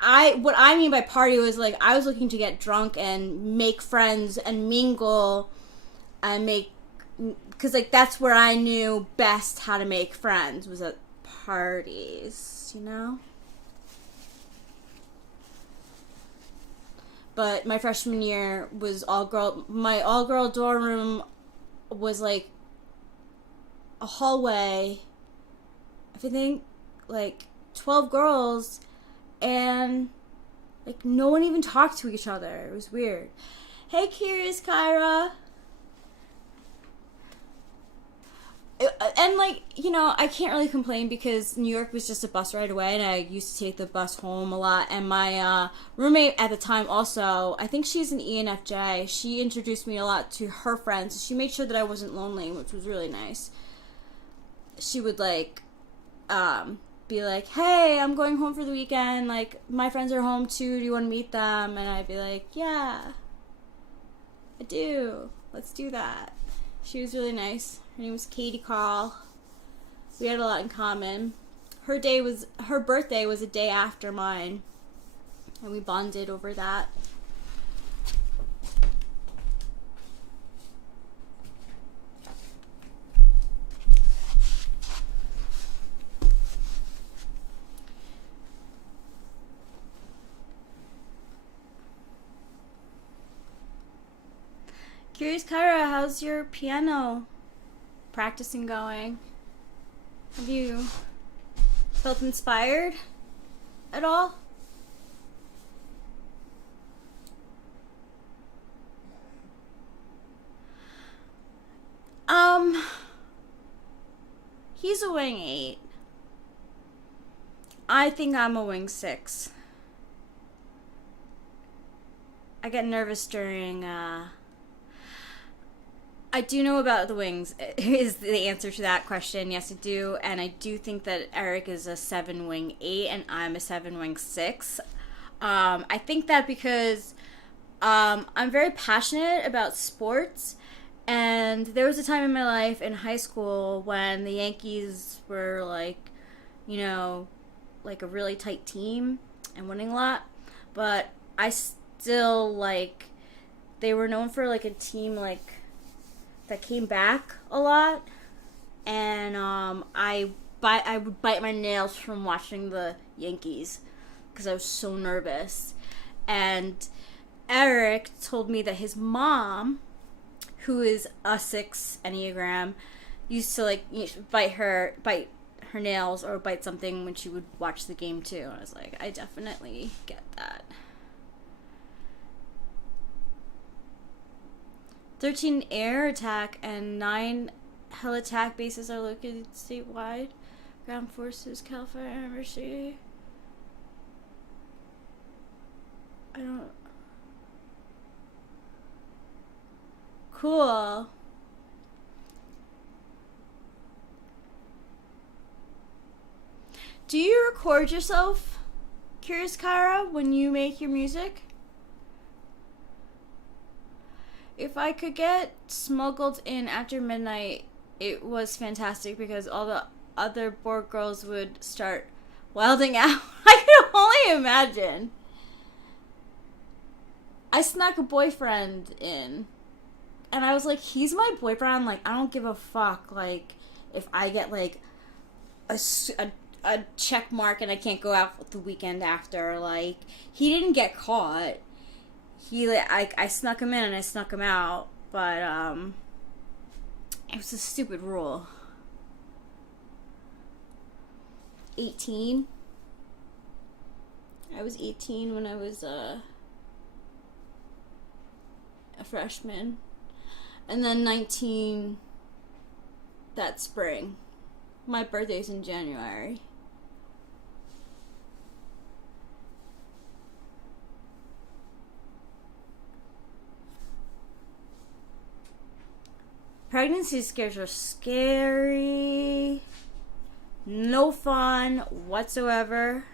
What I mean by party was like I was looking to get drunk and make friends and mingle and because like that's where I knew best how to make friends was at parties, you know? But my freshman year was my all girl dorm room was like a hallway, I think like 12 girls. And, like, no one even talked to each other. It was weird. Hey, Curious Kyra. And, like, you know, I can't really complain because New York was just a bus ride away, and I used to take the bus home a lot. And my roommate at the time also, I think she's an ENFJ. She introduced me a lot to her friends. She made sure that I wasn't lonely, which was really nice. She would, like, be like, hey, I'm going home for the weekend, like, my friends are home too, do you want to meet them? And I'd be like, yeah, I do, let's do that. She was really nice. Her name was Katie Carl. We had a lot in common. Her birthday was a day after mine, and we bonded over that. Curious Kyra, how's your piano practicing going? Have you felt inspired at all? He's a wing 8. I think I'm a wing 6. I get nervous during, I do know about the wings, is the answer to that question. Yes, I do. And I do think that Eric is a 7 wing 8 and I'm a 7 wing 6. I think that because I'm very passionate about sports. And there was a time in my life in high school when the Yankees were like, you know, like a really tight team and winning a lot. But I still, like, they were known for like a team like that came back a lot. And I would bite my nails from watching the Yankees because I was so nervous. And Eric told me that his mom, who is a 6 Enneagram, used to like bite her nails or bite something when she would watch the game too. And I was like, I definitely get that. 13 air attack and 9 hell attack bases are located statewide. Ground Forces, California University. I don't... Cool. Do you record yourself, Curious Kyra, when you make your music? If I could get Smuggled In After Midnight, it was fantastic because all the other Borg girls would start wilding out. I can only imagine. I snuck a boyfriend in. And I was like, he's my boyfriend. Like, I don't give a fuck. Like, if I get, like, a check mark and I can't go out the weekend after. Like, he didn't get caught. I snuck him in and I snuck him out. But, it was a stupid rule. 18. I was 18 when I was, a freshman. And then 19 that spring. My birthday's in January. Pregnancy scares are scary. No fun whatsoever.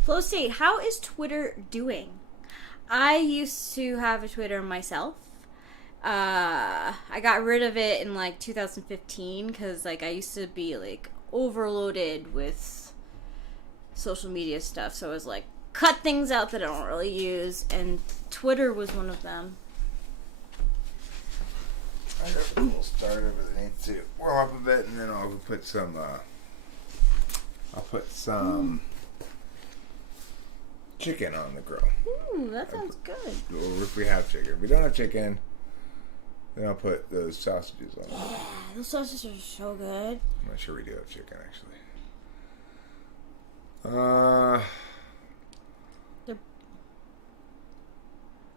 Flow State, how is Twitter doing? I used to have a Twitter myself. I got rid of it in like 2015 because like I used to be like overloaded with social media stuff. So I was like, cut things out that I don't really use, and Twitter was one of them. I got a little starter, but I need to warm up a bit, and then I'll put some. Chicken on the grill. Ooh, that sounds good. Or if we have chicken. If we don't have chicken, then I'll put those sausages on. Yeah, those sausages are so good. I'm not sure we do have chicken, actually.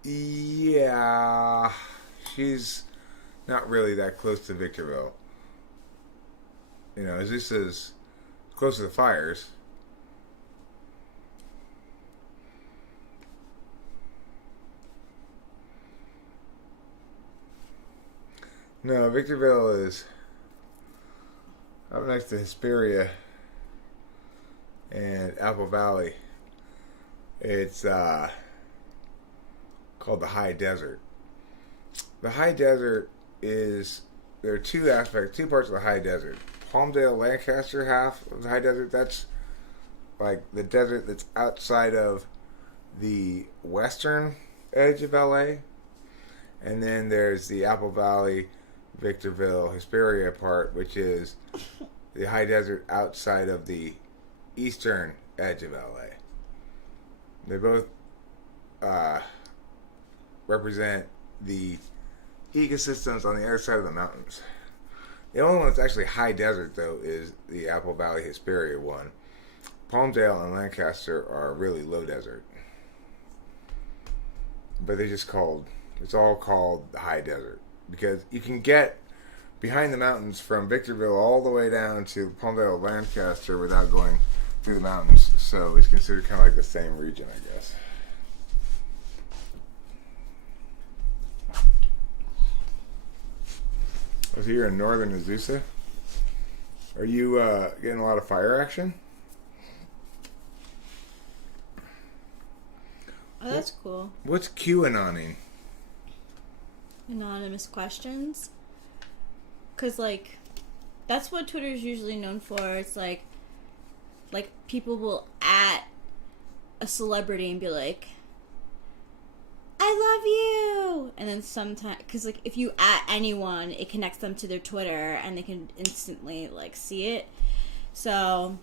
Yeah, she's not really that close to Victorville. You know, this is close to the fires. No, Victorville is up next to Hesperia and Apple Valley. It's called the High Desert. The High Desert is, there are two parts of the High Desert. Palmdale, Lancaster half of the High Desert, that's like the desert that's outside of the western edge of LA. And then there's the Apple Valley, Victorville, Hesperia part, which is the high desert outside of the eastern edge of LA. They both represent the ecosystems on the other side of the mountains. The only one that's actually high desert, though, is the Apple Valley Hesperia one. Palmdale and Lancaster are really low desert. But it's all called the high desert. Because you can get behind the mountains from Victorville all the way down to Palmdale, Lancaster without going through the mountains. So it's considered kind of like the same region, I guess. I was here in northern Azusa. Are you getting a lot of fire action? Oh, that's cool. What's QAnoning? Anonymous questions. Because, like, that's what Twitter's usually known for. It's like people will at a celebrity and be like, I love you! And then sometimes, because, like, if you at anyone, it connects them to their Twitter and they can instantly, like, see it. So,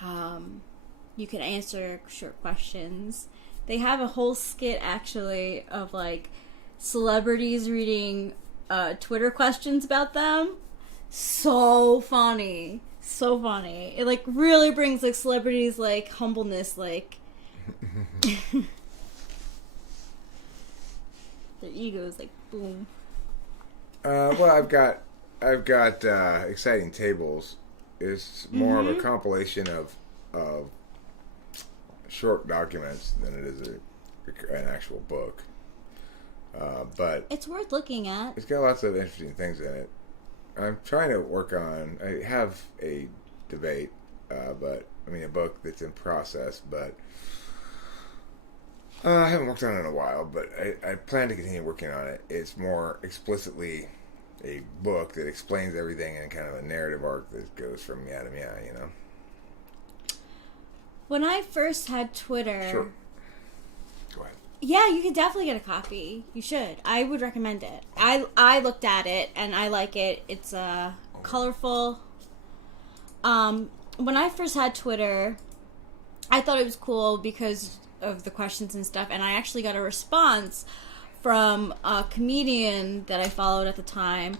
you can answer short questions. They have a whole skit, actually, of, like, celebrities reading Twitter questions about them. So funny. So funny. It, like, really brings, like, celebrities, like, humbleness, like... Their egos, like, boom. Well, I've got exciting tables. It's more of a compilation of short documents than it is an actual book. But It's worth looking at. it's got lots of interesting things in it. I'm trying to work on. I have a debate, a book that's in process, but I haven't worked on it in a while. But I plan to continue working on it. It's more explicitly a book that explains everything in kind of a narrative arc that goes from meow to meow. You know. When I first had Twitter... Sure. Go ahead. Yeah, you could definitely get a copy. You should. I would recommend it. I looked at it, and I like it. It's colorful. When I first had Twitter, I thought it was cool because of the questions and stuff, and I actually got a response from a comedian that I followed at the time,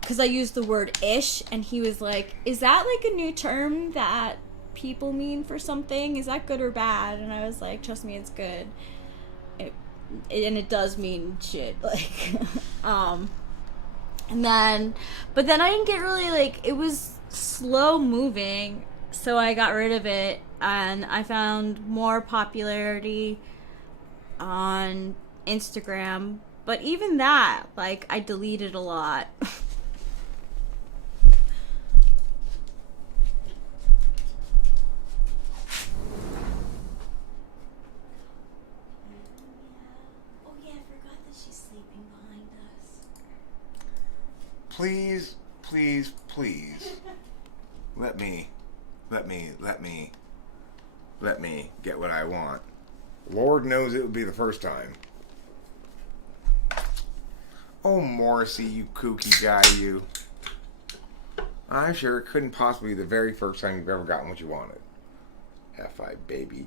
because I used the word ish, and he was like, is that like a new term that people mean for something? Is that good or bad? And I was like, trust me, it's good. And it does mean shit, like, but then I didn't get really, like, it was slow moving, so I got rid of it, and I found more popularity on Instagram, but even that, like, I deleted a lot. Please, please, please, let me get what I want. Lord knows it would be the first time. Oh, Morrissey, you kooky guy, you. I'm sure it couldn't possibly be the very first time you've ever gotten what you wanted. F-I, baby.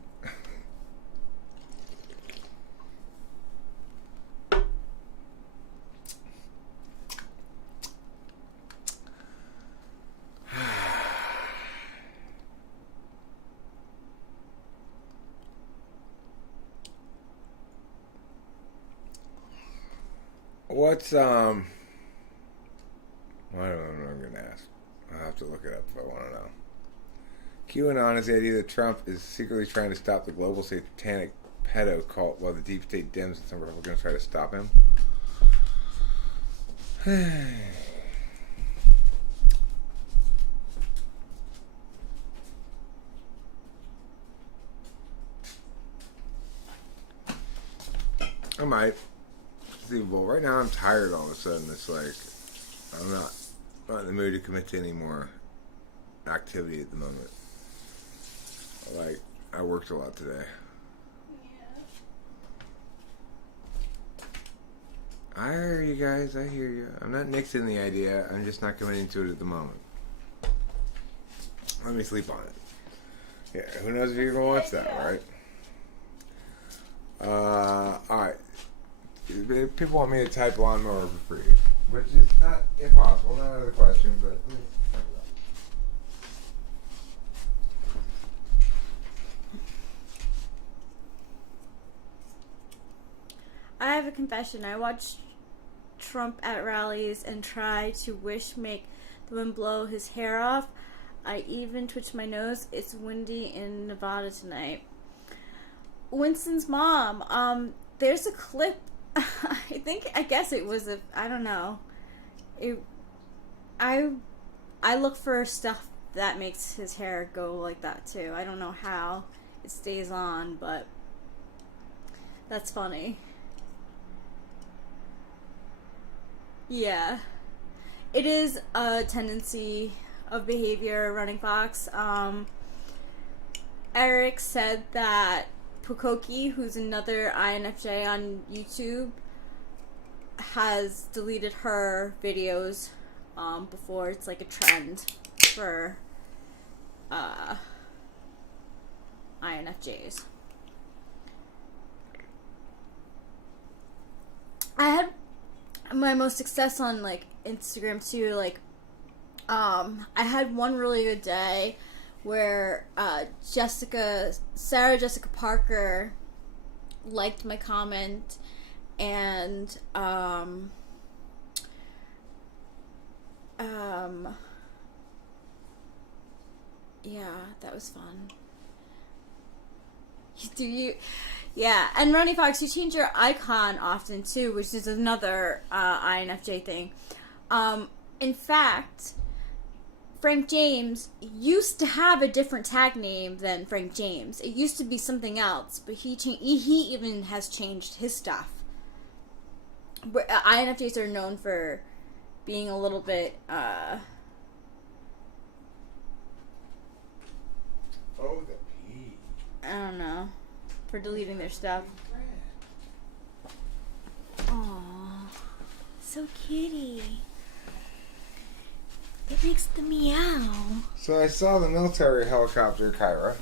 What's I don't know what I'm gonna ask. I'll have to look it up if I want to know. QAnon is the idea that Trump is secretly trying to stop the global satanic pedo cult while the deep state Dems and some Republicans try to stop him. I might. Conceivable. Right now I'm tired all of a sudden. It's like I'm not in the mood to commit to any more activity at the moment. I worked a lot today. Yeah. I hear you guys. I hear you. I'm not nixing the idea. I'm just not committing to it at the moment. Let me sleep on it. Yeah, who knows if you're gonna watch that, right? Alright. People want me to type lawnmower for free, which is not impossible, not out of the question, but. I have a confession. I watch Trump at rallies and try to make the wind blow his hair off. I even twitch my nose. It's windy in Nevada tonight. Winston's mom. There's a clip. I guess it was I don't know. I look for stuff that makes his hair go like that too. I don't know how it stays on, but that's funny. Yeah. It is a tendency of behavior running Fox. Eric said that Pukoki, who's another INFJ on YouTube, has deleted her videos before. It's like a trend for INFJs. I had my most success on like Instagram too. Like, I had one really good day where Sarah Jessica Parker liked my comment, and yeah, that was fun. Yeah, and Ronnie Fox, you change your icon often too, which is another INFJ thing. In fact, Frank James used to have a different tag name than Frank James. It used to be something else, but he even has changed his stuff. INFJs are known for being a little bit Oh, the pee. I don't know, for deleting their stuff. Aww, so kitty. It makes the meow. So I saw the military helicopter, Kyra.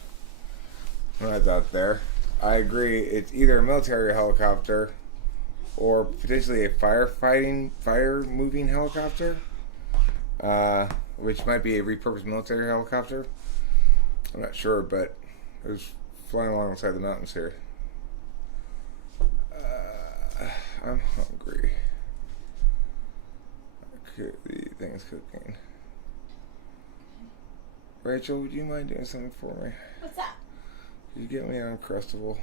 When I was out there, I agree. It's either a military helicopter or potentially a fire-moving helicopter, which might be a repurposed military helicopter. I'm not sure, but it was flying alongside the mountains here. I'm hungry. The thing's cooking. Rachel, would you mind doing something for me? What's that? Could you get me an Uncrustable?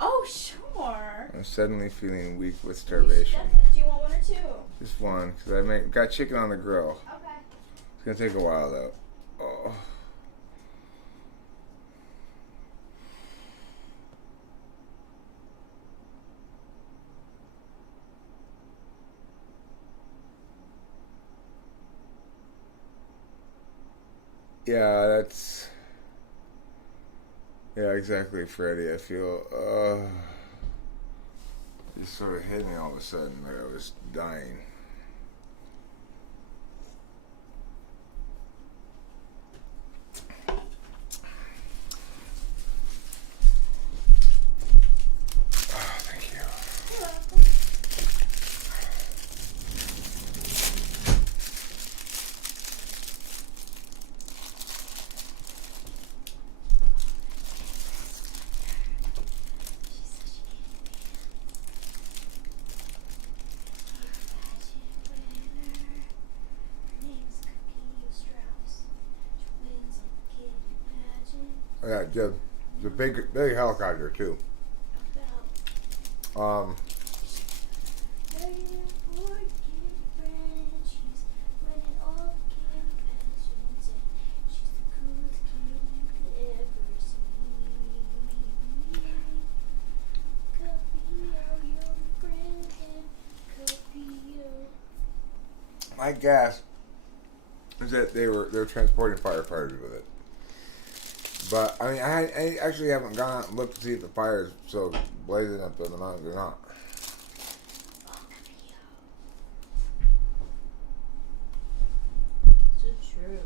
Oh, sure. I'm suddenly feeling weak with starvation. Do you want one or two? Just one, because I got chicken on the grill. Okay. It's going to take a while, though. Oh. Yeah, exactly, Freddie. I feel, it just sort of hit me all of a sudden, like I was dying. Oh, thank you. You're welcome. Yeah, the big helicopter too. My guess is that they're transporting firefighters with it. But I mean, I actually haven't gone out and looked to see if the fire is so blazing up on the mountains or not. So true.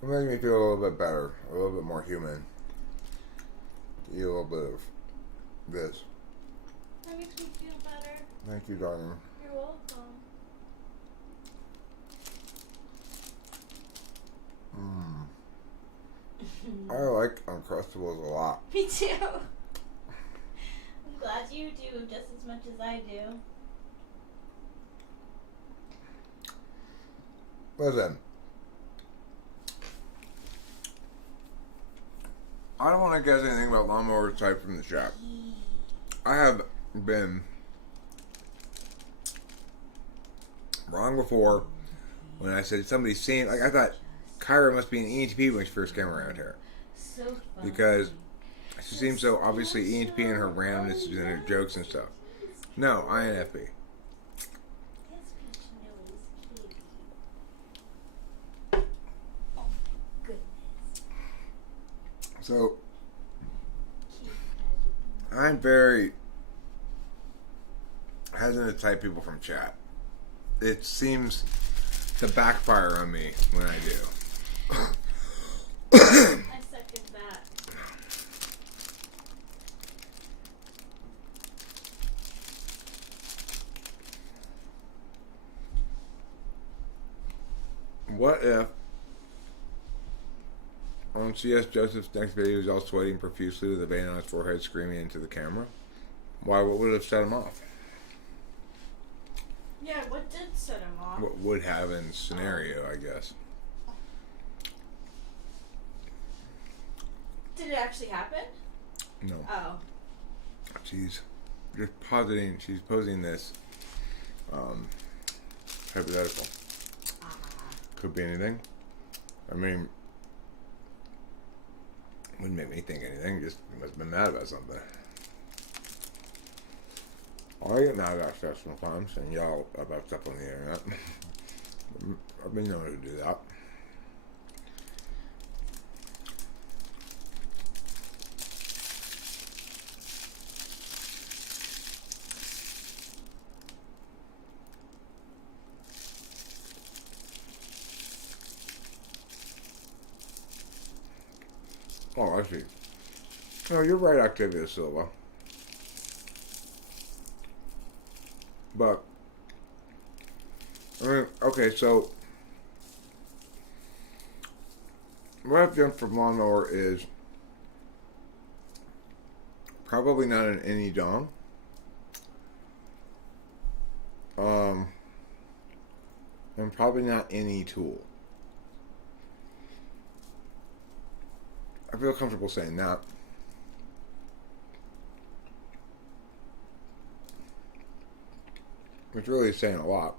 It makes me feel a little bit better, a little bit more human. Eat a little bit of this. That makes me feel better. Thank you, darling. You're welcome. I like Uncrustables a lot. Me too. I'm glad you do just as much as I do. Listen, I don't want to guess anything about lawnmower type from the shop. I have been wrong before when I said somebody's seen. Like I thought Kyra must be an ENTP when she first came around here So funny. because she seems so obviously ENTP in her randomness and her jokes and stuff. No, INFP. So I'm very hesitant to type people from chat. It seems to backfire on me when I do. I second that. What if on CS Joseph's next video he's all sweating profusely with a vein on his forehead screaming into the camera? Why, what would have set him off? Yeah, what did set him off? What would have in scenario, I guess. Did it actually happen? No. Oh. She's just positing, she's posing this hypothetical. Could be anything. I mean, wouldn't make me think anything, just must have been mad about something. I get mad about stuff sometimes and yell about stuff on the internet. I've been known to do that. Oh, I see. No, you're right, Octavia Silva. But, I mean, okay, so what I've done for lawnmower is probably not an any dong. And probably not any tool. I feel comfortable saying that. Which really is saying a lot.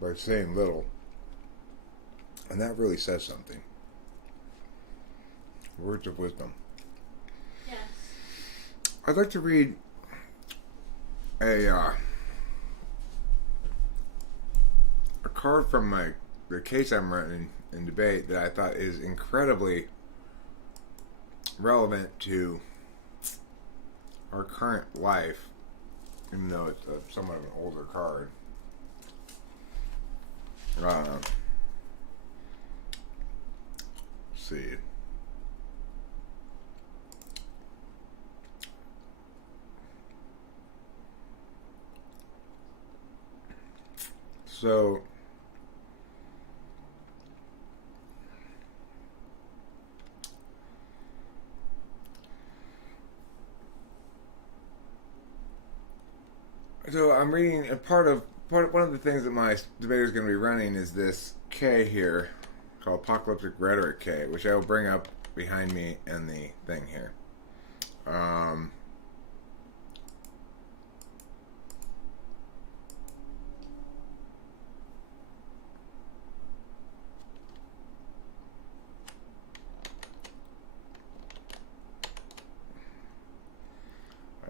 By saying little. And that really says something. Words of wisdom. Yes. I'd like to read a card from the case I'm running in debate that I thought is incredibly relevant to our current life, even though it's somewhat of an older card. Let's see. So I'm reading, and one of the things that my debater is going to be running is this K here called Apocalyptic Rhetoric K, which I will bring up behind me in the thing here. I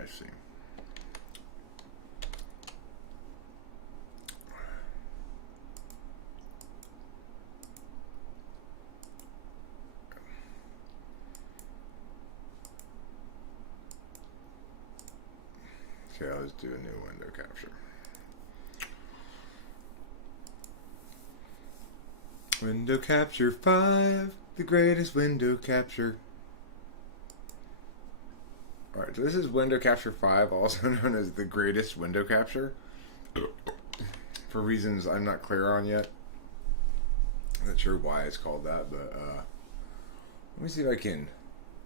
see. Okay, let's do a new window capture. Window Capture 5, the greatest window capture. Alright, so this is Window Capture 5, also known as the greatest window capture. For reasons I'm not clear on yet. I'm not sure why it's called that, but let me see if I can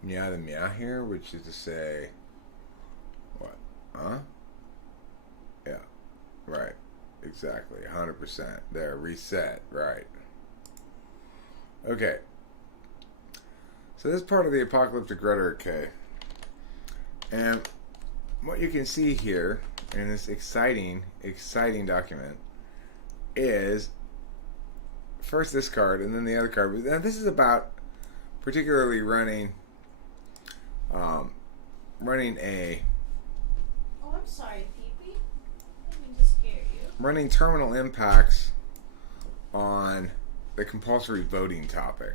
meow the meow here, which is to say, what? Huh? Yeah, right. Exactly, 100%. There, reset, right. Okay. So this is part of the apocalyptic rhetoric, okay? And what you can see here in this exciting document is first this card and then the other card. Now this is about particularly running a Oh, I'm sorry, Pee-Pee. I didn't mean to scare you. running terminal impacts on the compulsory voting topic.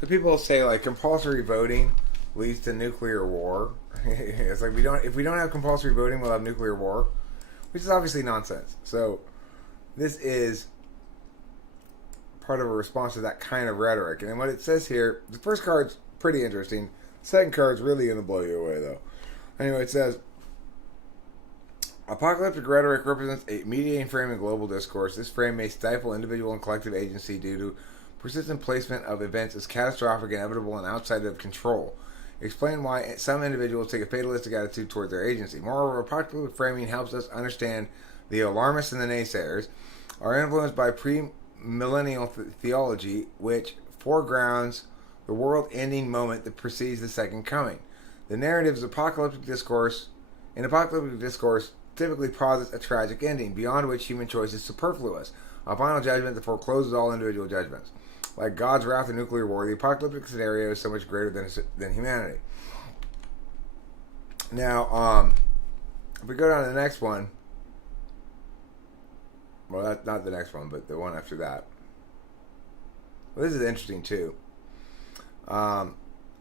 So people say like compulsory voting leads to nuclear war. It's like if we don't have compulsory voting, we'll have nuclear war, which is obviously nonsense. So this is part of a response to that kind of rhetoric. And what it says here, the first card's pretty interesting. The second card's really going to blow you away, though. Anyway, it says, apocalyptic rhetoric represents a mediating frame in global discourse. This frame may stifle individual and collective agency due to persistent placement of events as catastrophic, inevitable, and outside of control. Explain why some individuals take a fatalistic attitude toward their agency. Moreover, apocalyptic framing helps us understand the alarmists and the naysayers are influenced by pre-millennial theology, which foregrounds the world-ending moment that precedes the second coming. The narrative's apocalyptic discourse typically posits a tragic ending, beyond which human choice is superfluous, a final judgment that forecloses all individual judgments. Like God's wrath and nuclear war, the apocalyptic scenario is so much greater than humanity. Now, if we go down to the next one, well, that's not the next one, but the one after that. Well, this is interesting too.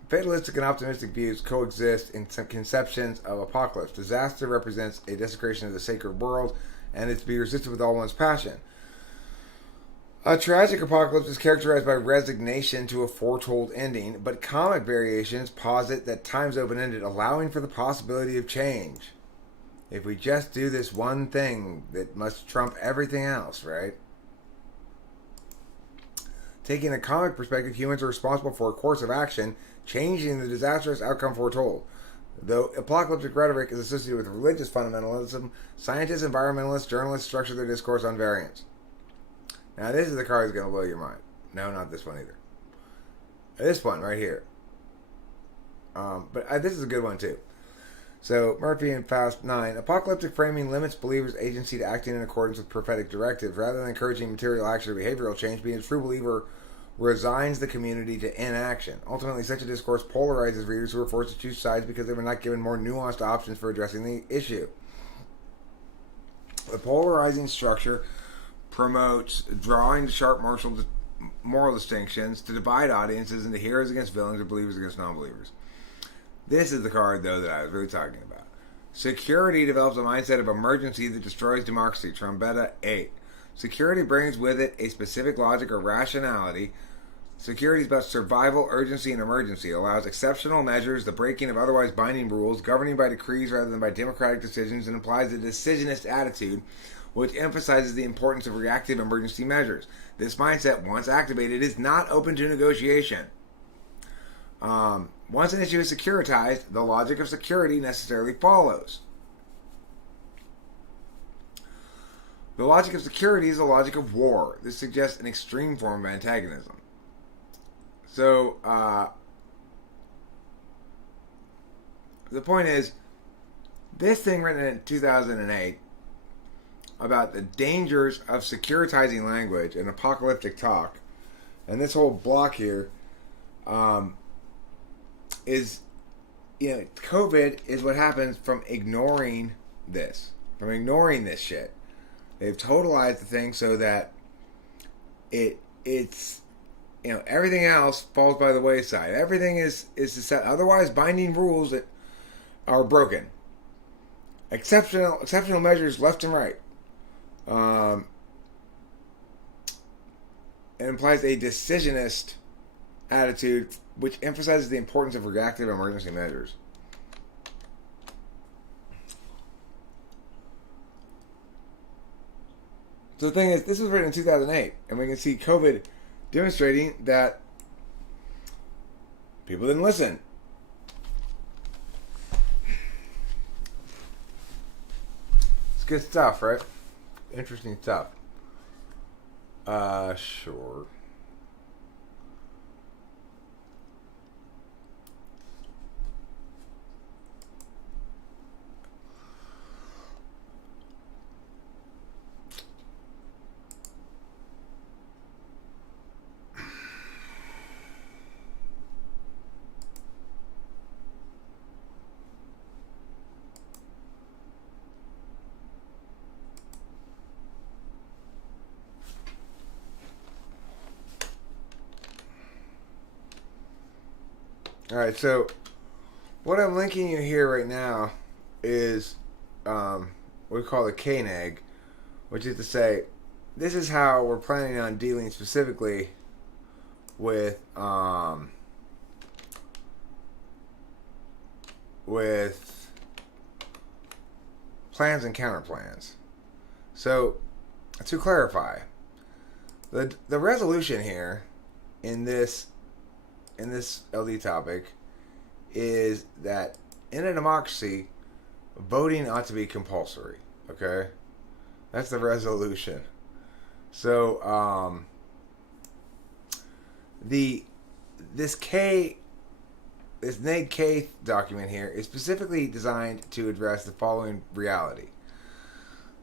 Fatalistic and optimistic views coexist in some conceptions of apocalypse. Disaster represents a desecration of the sacred world, and it's to be resisted with all one's passion. A tragic apocalypse is characterized by resignation to a foretold ending, but comic variations posit that time's open-ended, allowing for the possibility of change. If we just do this one thing that must trump everything else, right? Taking a comic perspective, humans are responsible for a course of action, changing the disastrous outcome foretold. Though apocalyptic rhetoric is associated with religious fundamentalism, scientists, environmentalists, journalists structure their discourse on variance. Now, this is the card that's going to blow your mind. No, not this one either. This one right here. But this is a good one too. So, Murphy and Faust 9. Apocalyptic framing limits believers' agency to acting in accordance with prophetic directives. Rather than encouraging material action or behavioral change, being a true believer resigns the community to inaction. Ultimately, such a discourse polarizes readers who are forced to choose sides because they were not given more nuanced options for addressing the issue. The polarizing structure promotes drawing sharp moral distinctions to divide audiences into heroes against villains or believers against non-believers. This is the card, though, that I was really talking about. Security develops a mindset of emergency that destroys democracy. Trombetta 8. Security brings with it a specific logic or rationality. Security is about survival, urgency, and emergency. It allows exceptional measures, the breaking of otherwise binding rules, governing by decrees rather than by democratic decisions, and implies a decisionist attitude, which emphasizes the importance of reactive emergency measures. This mindset, once activated, is not open to negotiation. Once an issue is securitized, the logic of security necessarily follows. The logic of security is the logic of war. This suggests an extreme form of antagonism. So, the point is, this thing written in 2008 about the dangers of securitizing language and apocalyptic talk, and this whole block here, is, COVID is what happens from ignoring this shit. They've totalized the thing so that it's everything else falls by the wayside. Everything is set. Otherwise, binding rules that are broken. Exceptional measures left and right. It implies a decisionist attitude, which emphasizes the importance of reactive emergency measures. So the thing is, this was written in 2008, and we can see COVID demonstrating that people didn't listen. It's good stuff, right? Interesting stuff. Sure. All right, so what I'm linking you here right now is what we call the KNEG, which is to say, this is how we're planning on dealing specifically with plans and counterplans. So, to clarify, the resolution here in this LD topic is that in a democracy, voting ought to be compulsory. Okay, that's the resolution. So this NEG K document here is specifically designed to address the following reality: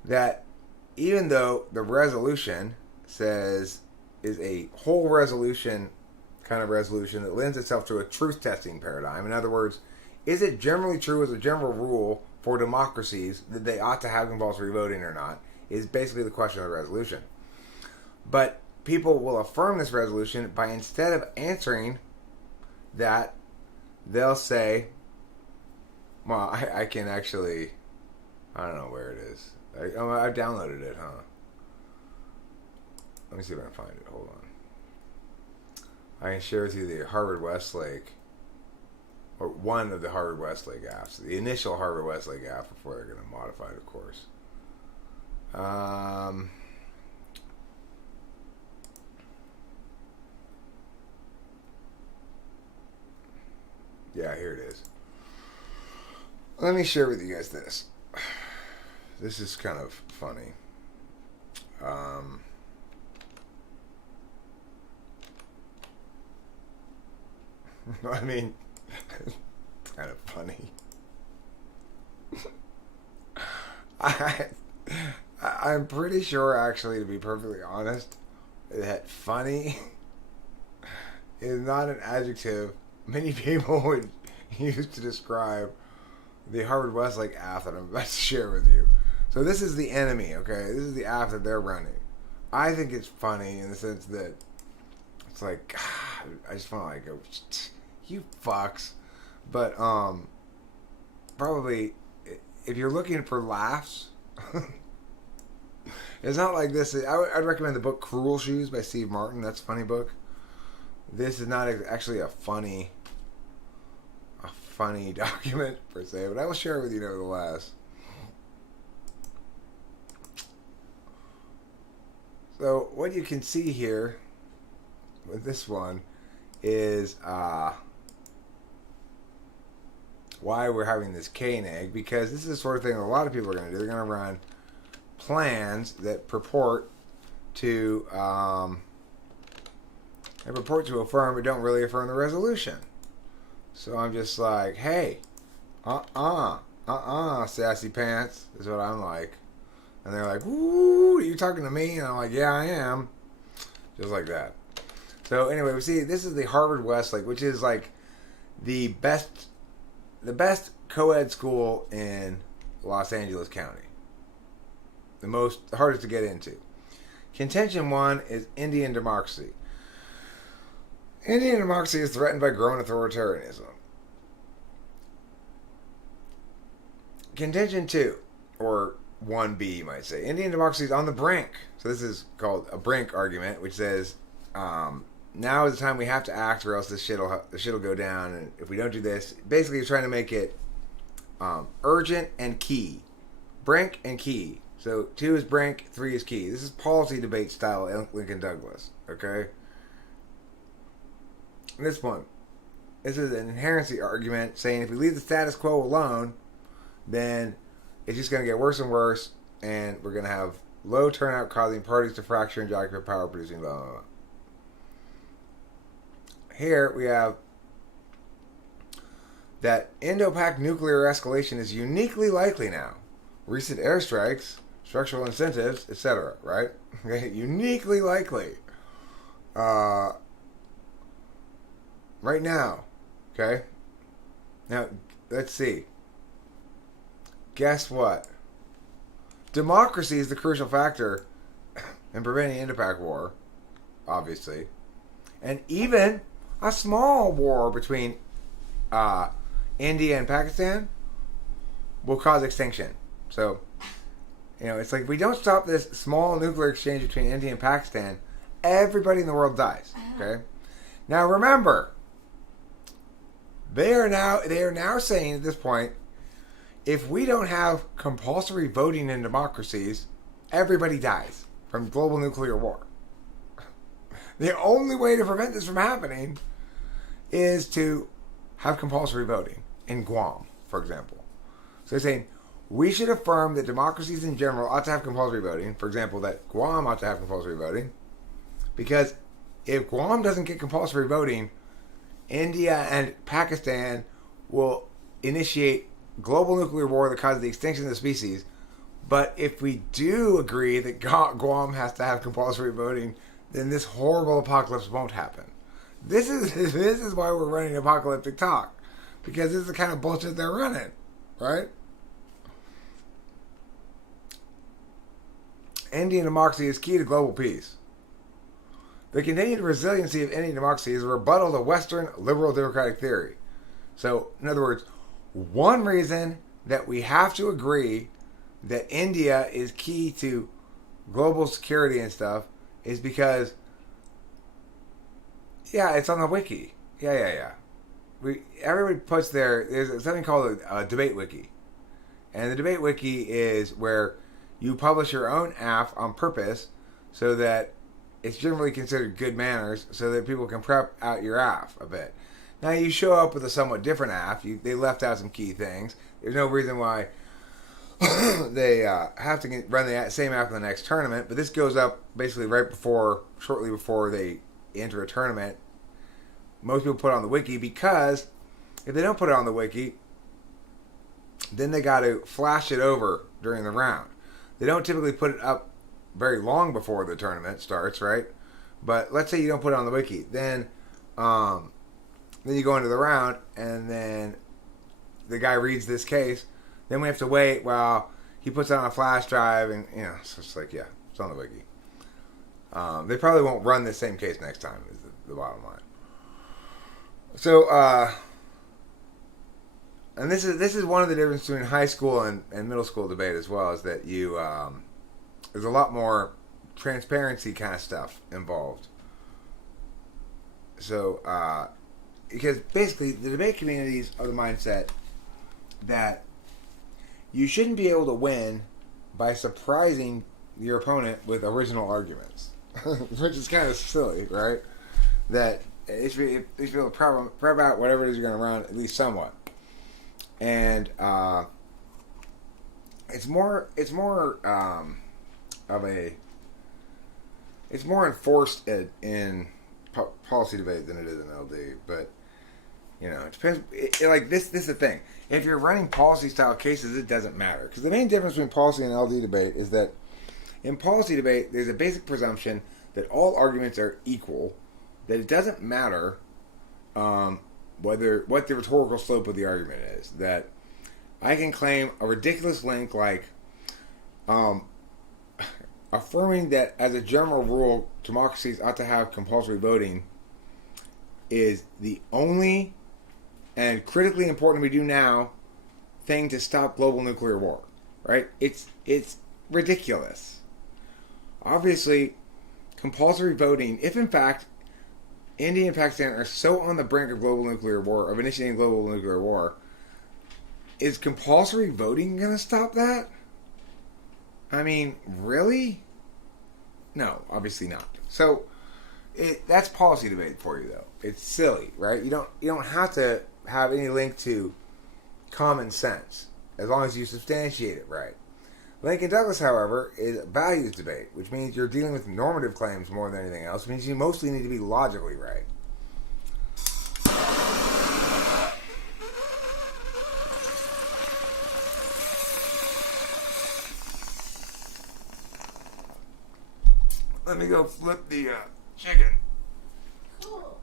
that even though the resolution says is a whole resolution kind of resolution that lends itself to a truth testing paradigm. In other words, is it generally true as a general rule for democracies that they ought to have compulsory voting or not? Is basically the question of the resolution. But people will affirm this resolution by, instead of answering that, they'll say, well, I can actually, I don't know where it is. I downloaded it, huh? Let me see if I can find it. Hold on. I can share with you the Harvard Westlake, or one of the Harvard Westlake apps, the initial Harvard Westlake app before they're going to modify it, of course. Yeah, here it is. Let me share with you guys this. This is kind of funny. I mean, it's kind of funny. I'm pretty sure, actually, to be perfectly honest, that funny is not an adjective many people would use to describe the Harvard Westlake app that I'm about to share with you. So this is the enemy, okay? This is the app that they're running. I think it's funny in the sense that it's like, I just want to like go, you fucks. But probably if you're looking for laughs, it's not like this. I'd recommend the book Cruel Shoes by Steve Martin. That's a funny book. This is not actually a funny document per se, but I will share it with you nevertheless. So what you can see here with this one is why we're having this KNEG, because this is the sort of thing a lot of people are going to do. They're going to run plans that purport to affirm but don't really affirm the resolution. So I'm just like, hey, sassy pants is what I'm like. And they're like, "Ooh, are you talking to me?" And I'm like, "Yeah, I am." Just like that. So anyway, we see this is the Harvard Westlake, which is like the best co-ed school in Los Angeles County. The hardest to get into. Contention 1 is Indian democracy. Indian democracy is threatened by growing authoritarianism. Contention 2, or 1B, you might say. Indian democracy is on the brink. So this is called a brink argument, which says Now is the time we have to act, or else this shit'll go down. And if we don't do this, basically, you're trying to make it urgent and key, Brink and key. So 2 is Brink, 3 is key. This is policy debate style Lincoln Douglas. Okay. This one, this is an inherency argument saying if we leave the status quo alone, then it's just going to get worse and worse, and we're going to have low turnout causing parties to fracture and occupy power producing blah, blah, blah. Here we have that Indo-Pac nuclear escalation is uniquely likely now. Recent airstrikes, structural incentives, etc. Right? Okay, uniquely likely. Right now. Okay? Now, let's see. Guess what? Democracy is the crucial factor in preventing Indo-Pac war, obviously. And even a small war between India and Pakistan will cause extinction. So, it's like if we don't stop this small nuclear exchange between India and Pakistan, everybody in the world dies. Okay? Now remember, they are now saying at this point, if we don't have compulsory voting in democracies, everybody dies from global nuclear war. The only way to prevent this from happening is to have compulsory voting in Guam, for example. So they're saying we should affirm that democracies in general ought to have compulsory voting. For example, that Guam ought to have compulsory voting. Because if Guam doesn't get compulsory voting, India and Pakistan will initiate global nuclear war that causes the extinction of the species. But if we do agree that Guam has to have compulsory voting, then this horrible apocalypse won't happen. This is why we're running apocalyptic talk. Because this is the kind of bullshit they're running. Right? Indian democracy is key to global peace. The continued resiliency of Indian democracy is a rebuttal to Western liberal democratic theory. So, in other words, one reason that we have to agree that India is key to global security and stuff is because, it's on the wiki. Everybody puts there's something called a debate wiki. And the debate wiki is where you publish your own AF on purpose so that it's generally considered good manners so that people can prep out your AF a bit. Now you show up with a somewhat different AF. They left out some key things. There's no reason why they have to run the same AF in the next tournament, but this goes up basically shortly before they enter a tournament. Most people put it on the wiki because if they don't put it on the wiki, then they got to flash it over during the round. They don't typically put it up very long before the tournament starts, right? But let's say you don't put it on the wiki. Then you go into the round, and then the guy reads this case. Then we have to wait while he puts it on a flash drive, and so it's like, it's on the wiki. They probably won't run the same case next time, is the bottom line. So, and this is one of the differences between high school and middle school debate as well, is that there's a lot more transparency kind of stuff involved. So, because basically the debate communities are the mindset that you shouldn't be able to win by surprising your opponent with original arguments, which is kind of silly, right? That it should be able to prep out whatever it is you're going to run at least somewhat, and it's more enforced in policy debate than it is in LD, but it depends. Like this is the thing. If you're running policy style cases, it doesn't matter, because the main difference between policy and LD debate is that in policy debate, there's a basic presumption that all arguments are equal, that it doesn't matter what the rhetorical slope of the argument is. That I can claim a ridiculous link like affirming that as a general rule, democracies ought to have compulsory voting is the only and critically important we do now thing to stop global nuclear war. Right? It's ridiculous. Obviously, compulsory voting, if in fact India and Pakistan are so on the brink of global nuclear war, of initiating global nuclear war, is compulsory voting going to stop that? I mean, really? No, obviously not. So that's policy debate for you, though. It's silly, right? You don't have to have any link to common sense as long as you substantiate it right. Lincoln Douglas, however, is a values debate, which means you're dealing with normative claims more than anything else. It means you mostly need to be logically right. Let me go flip the chicken. Cool.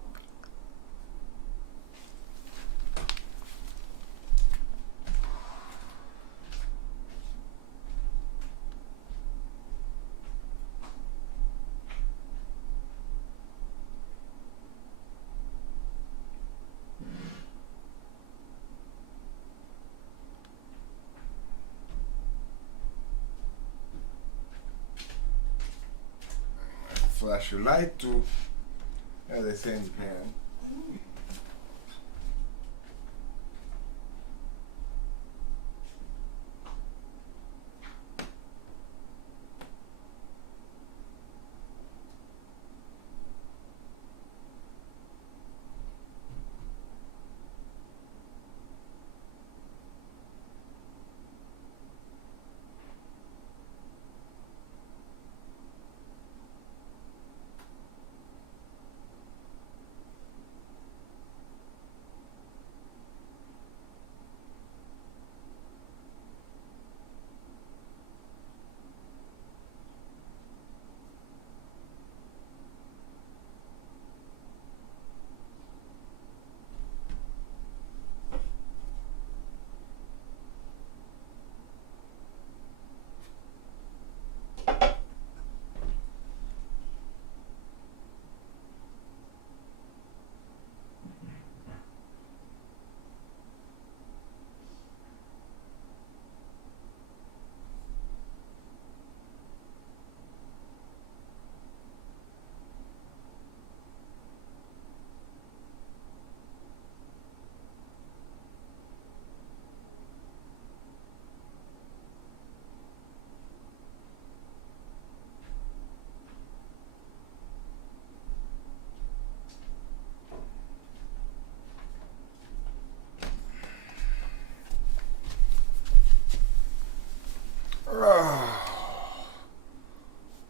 Flash your light to, as they say in Japan.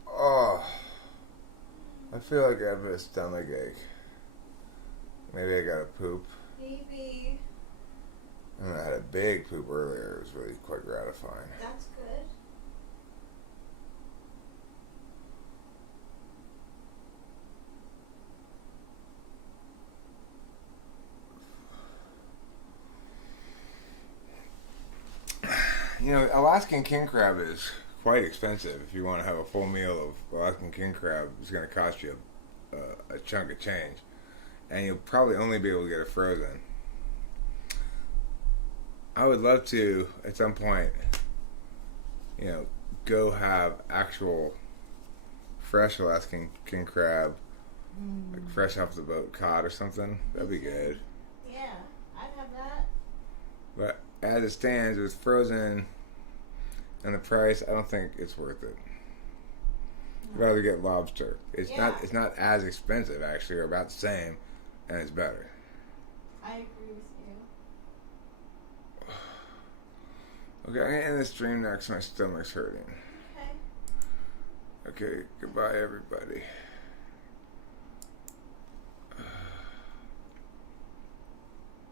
Oh, I feel like I have a stomach ache. Maybe I got to poop. Maybe. I had a big poop earlier. It was really quite gratifying. That's good. You know, Alaskan king crab is quite expensive. If you want to have a full meal of Alaskan king crab, it's going to cost you a chunk of change. And you'll probably only be able to get it frozen. I would love to, at some point, you know, go have actual fresh Alaskan king crab, like fresh off the boat cod or something. That'd be good. Yeah, I'd have that. But as it stands, it's frozen, and the price, I don't think it's worth it. I'd rather get lobster. It's not as expensive actually, or about the same, and it's better. I agree with you. Okay, I'm gonna end this stream next. My stomach's hurting. Okay. Okay, goodbye everybody.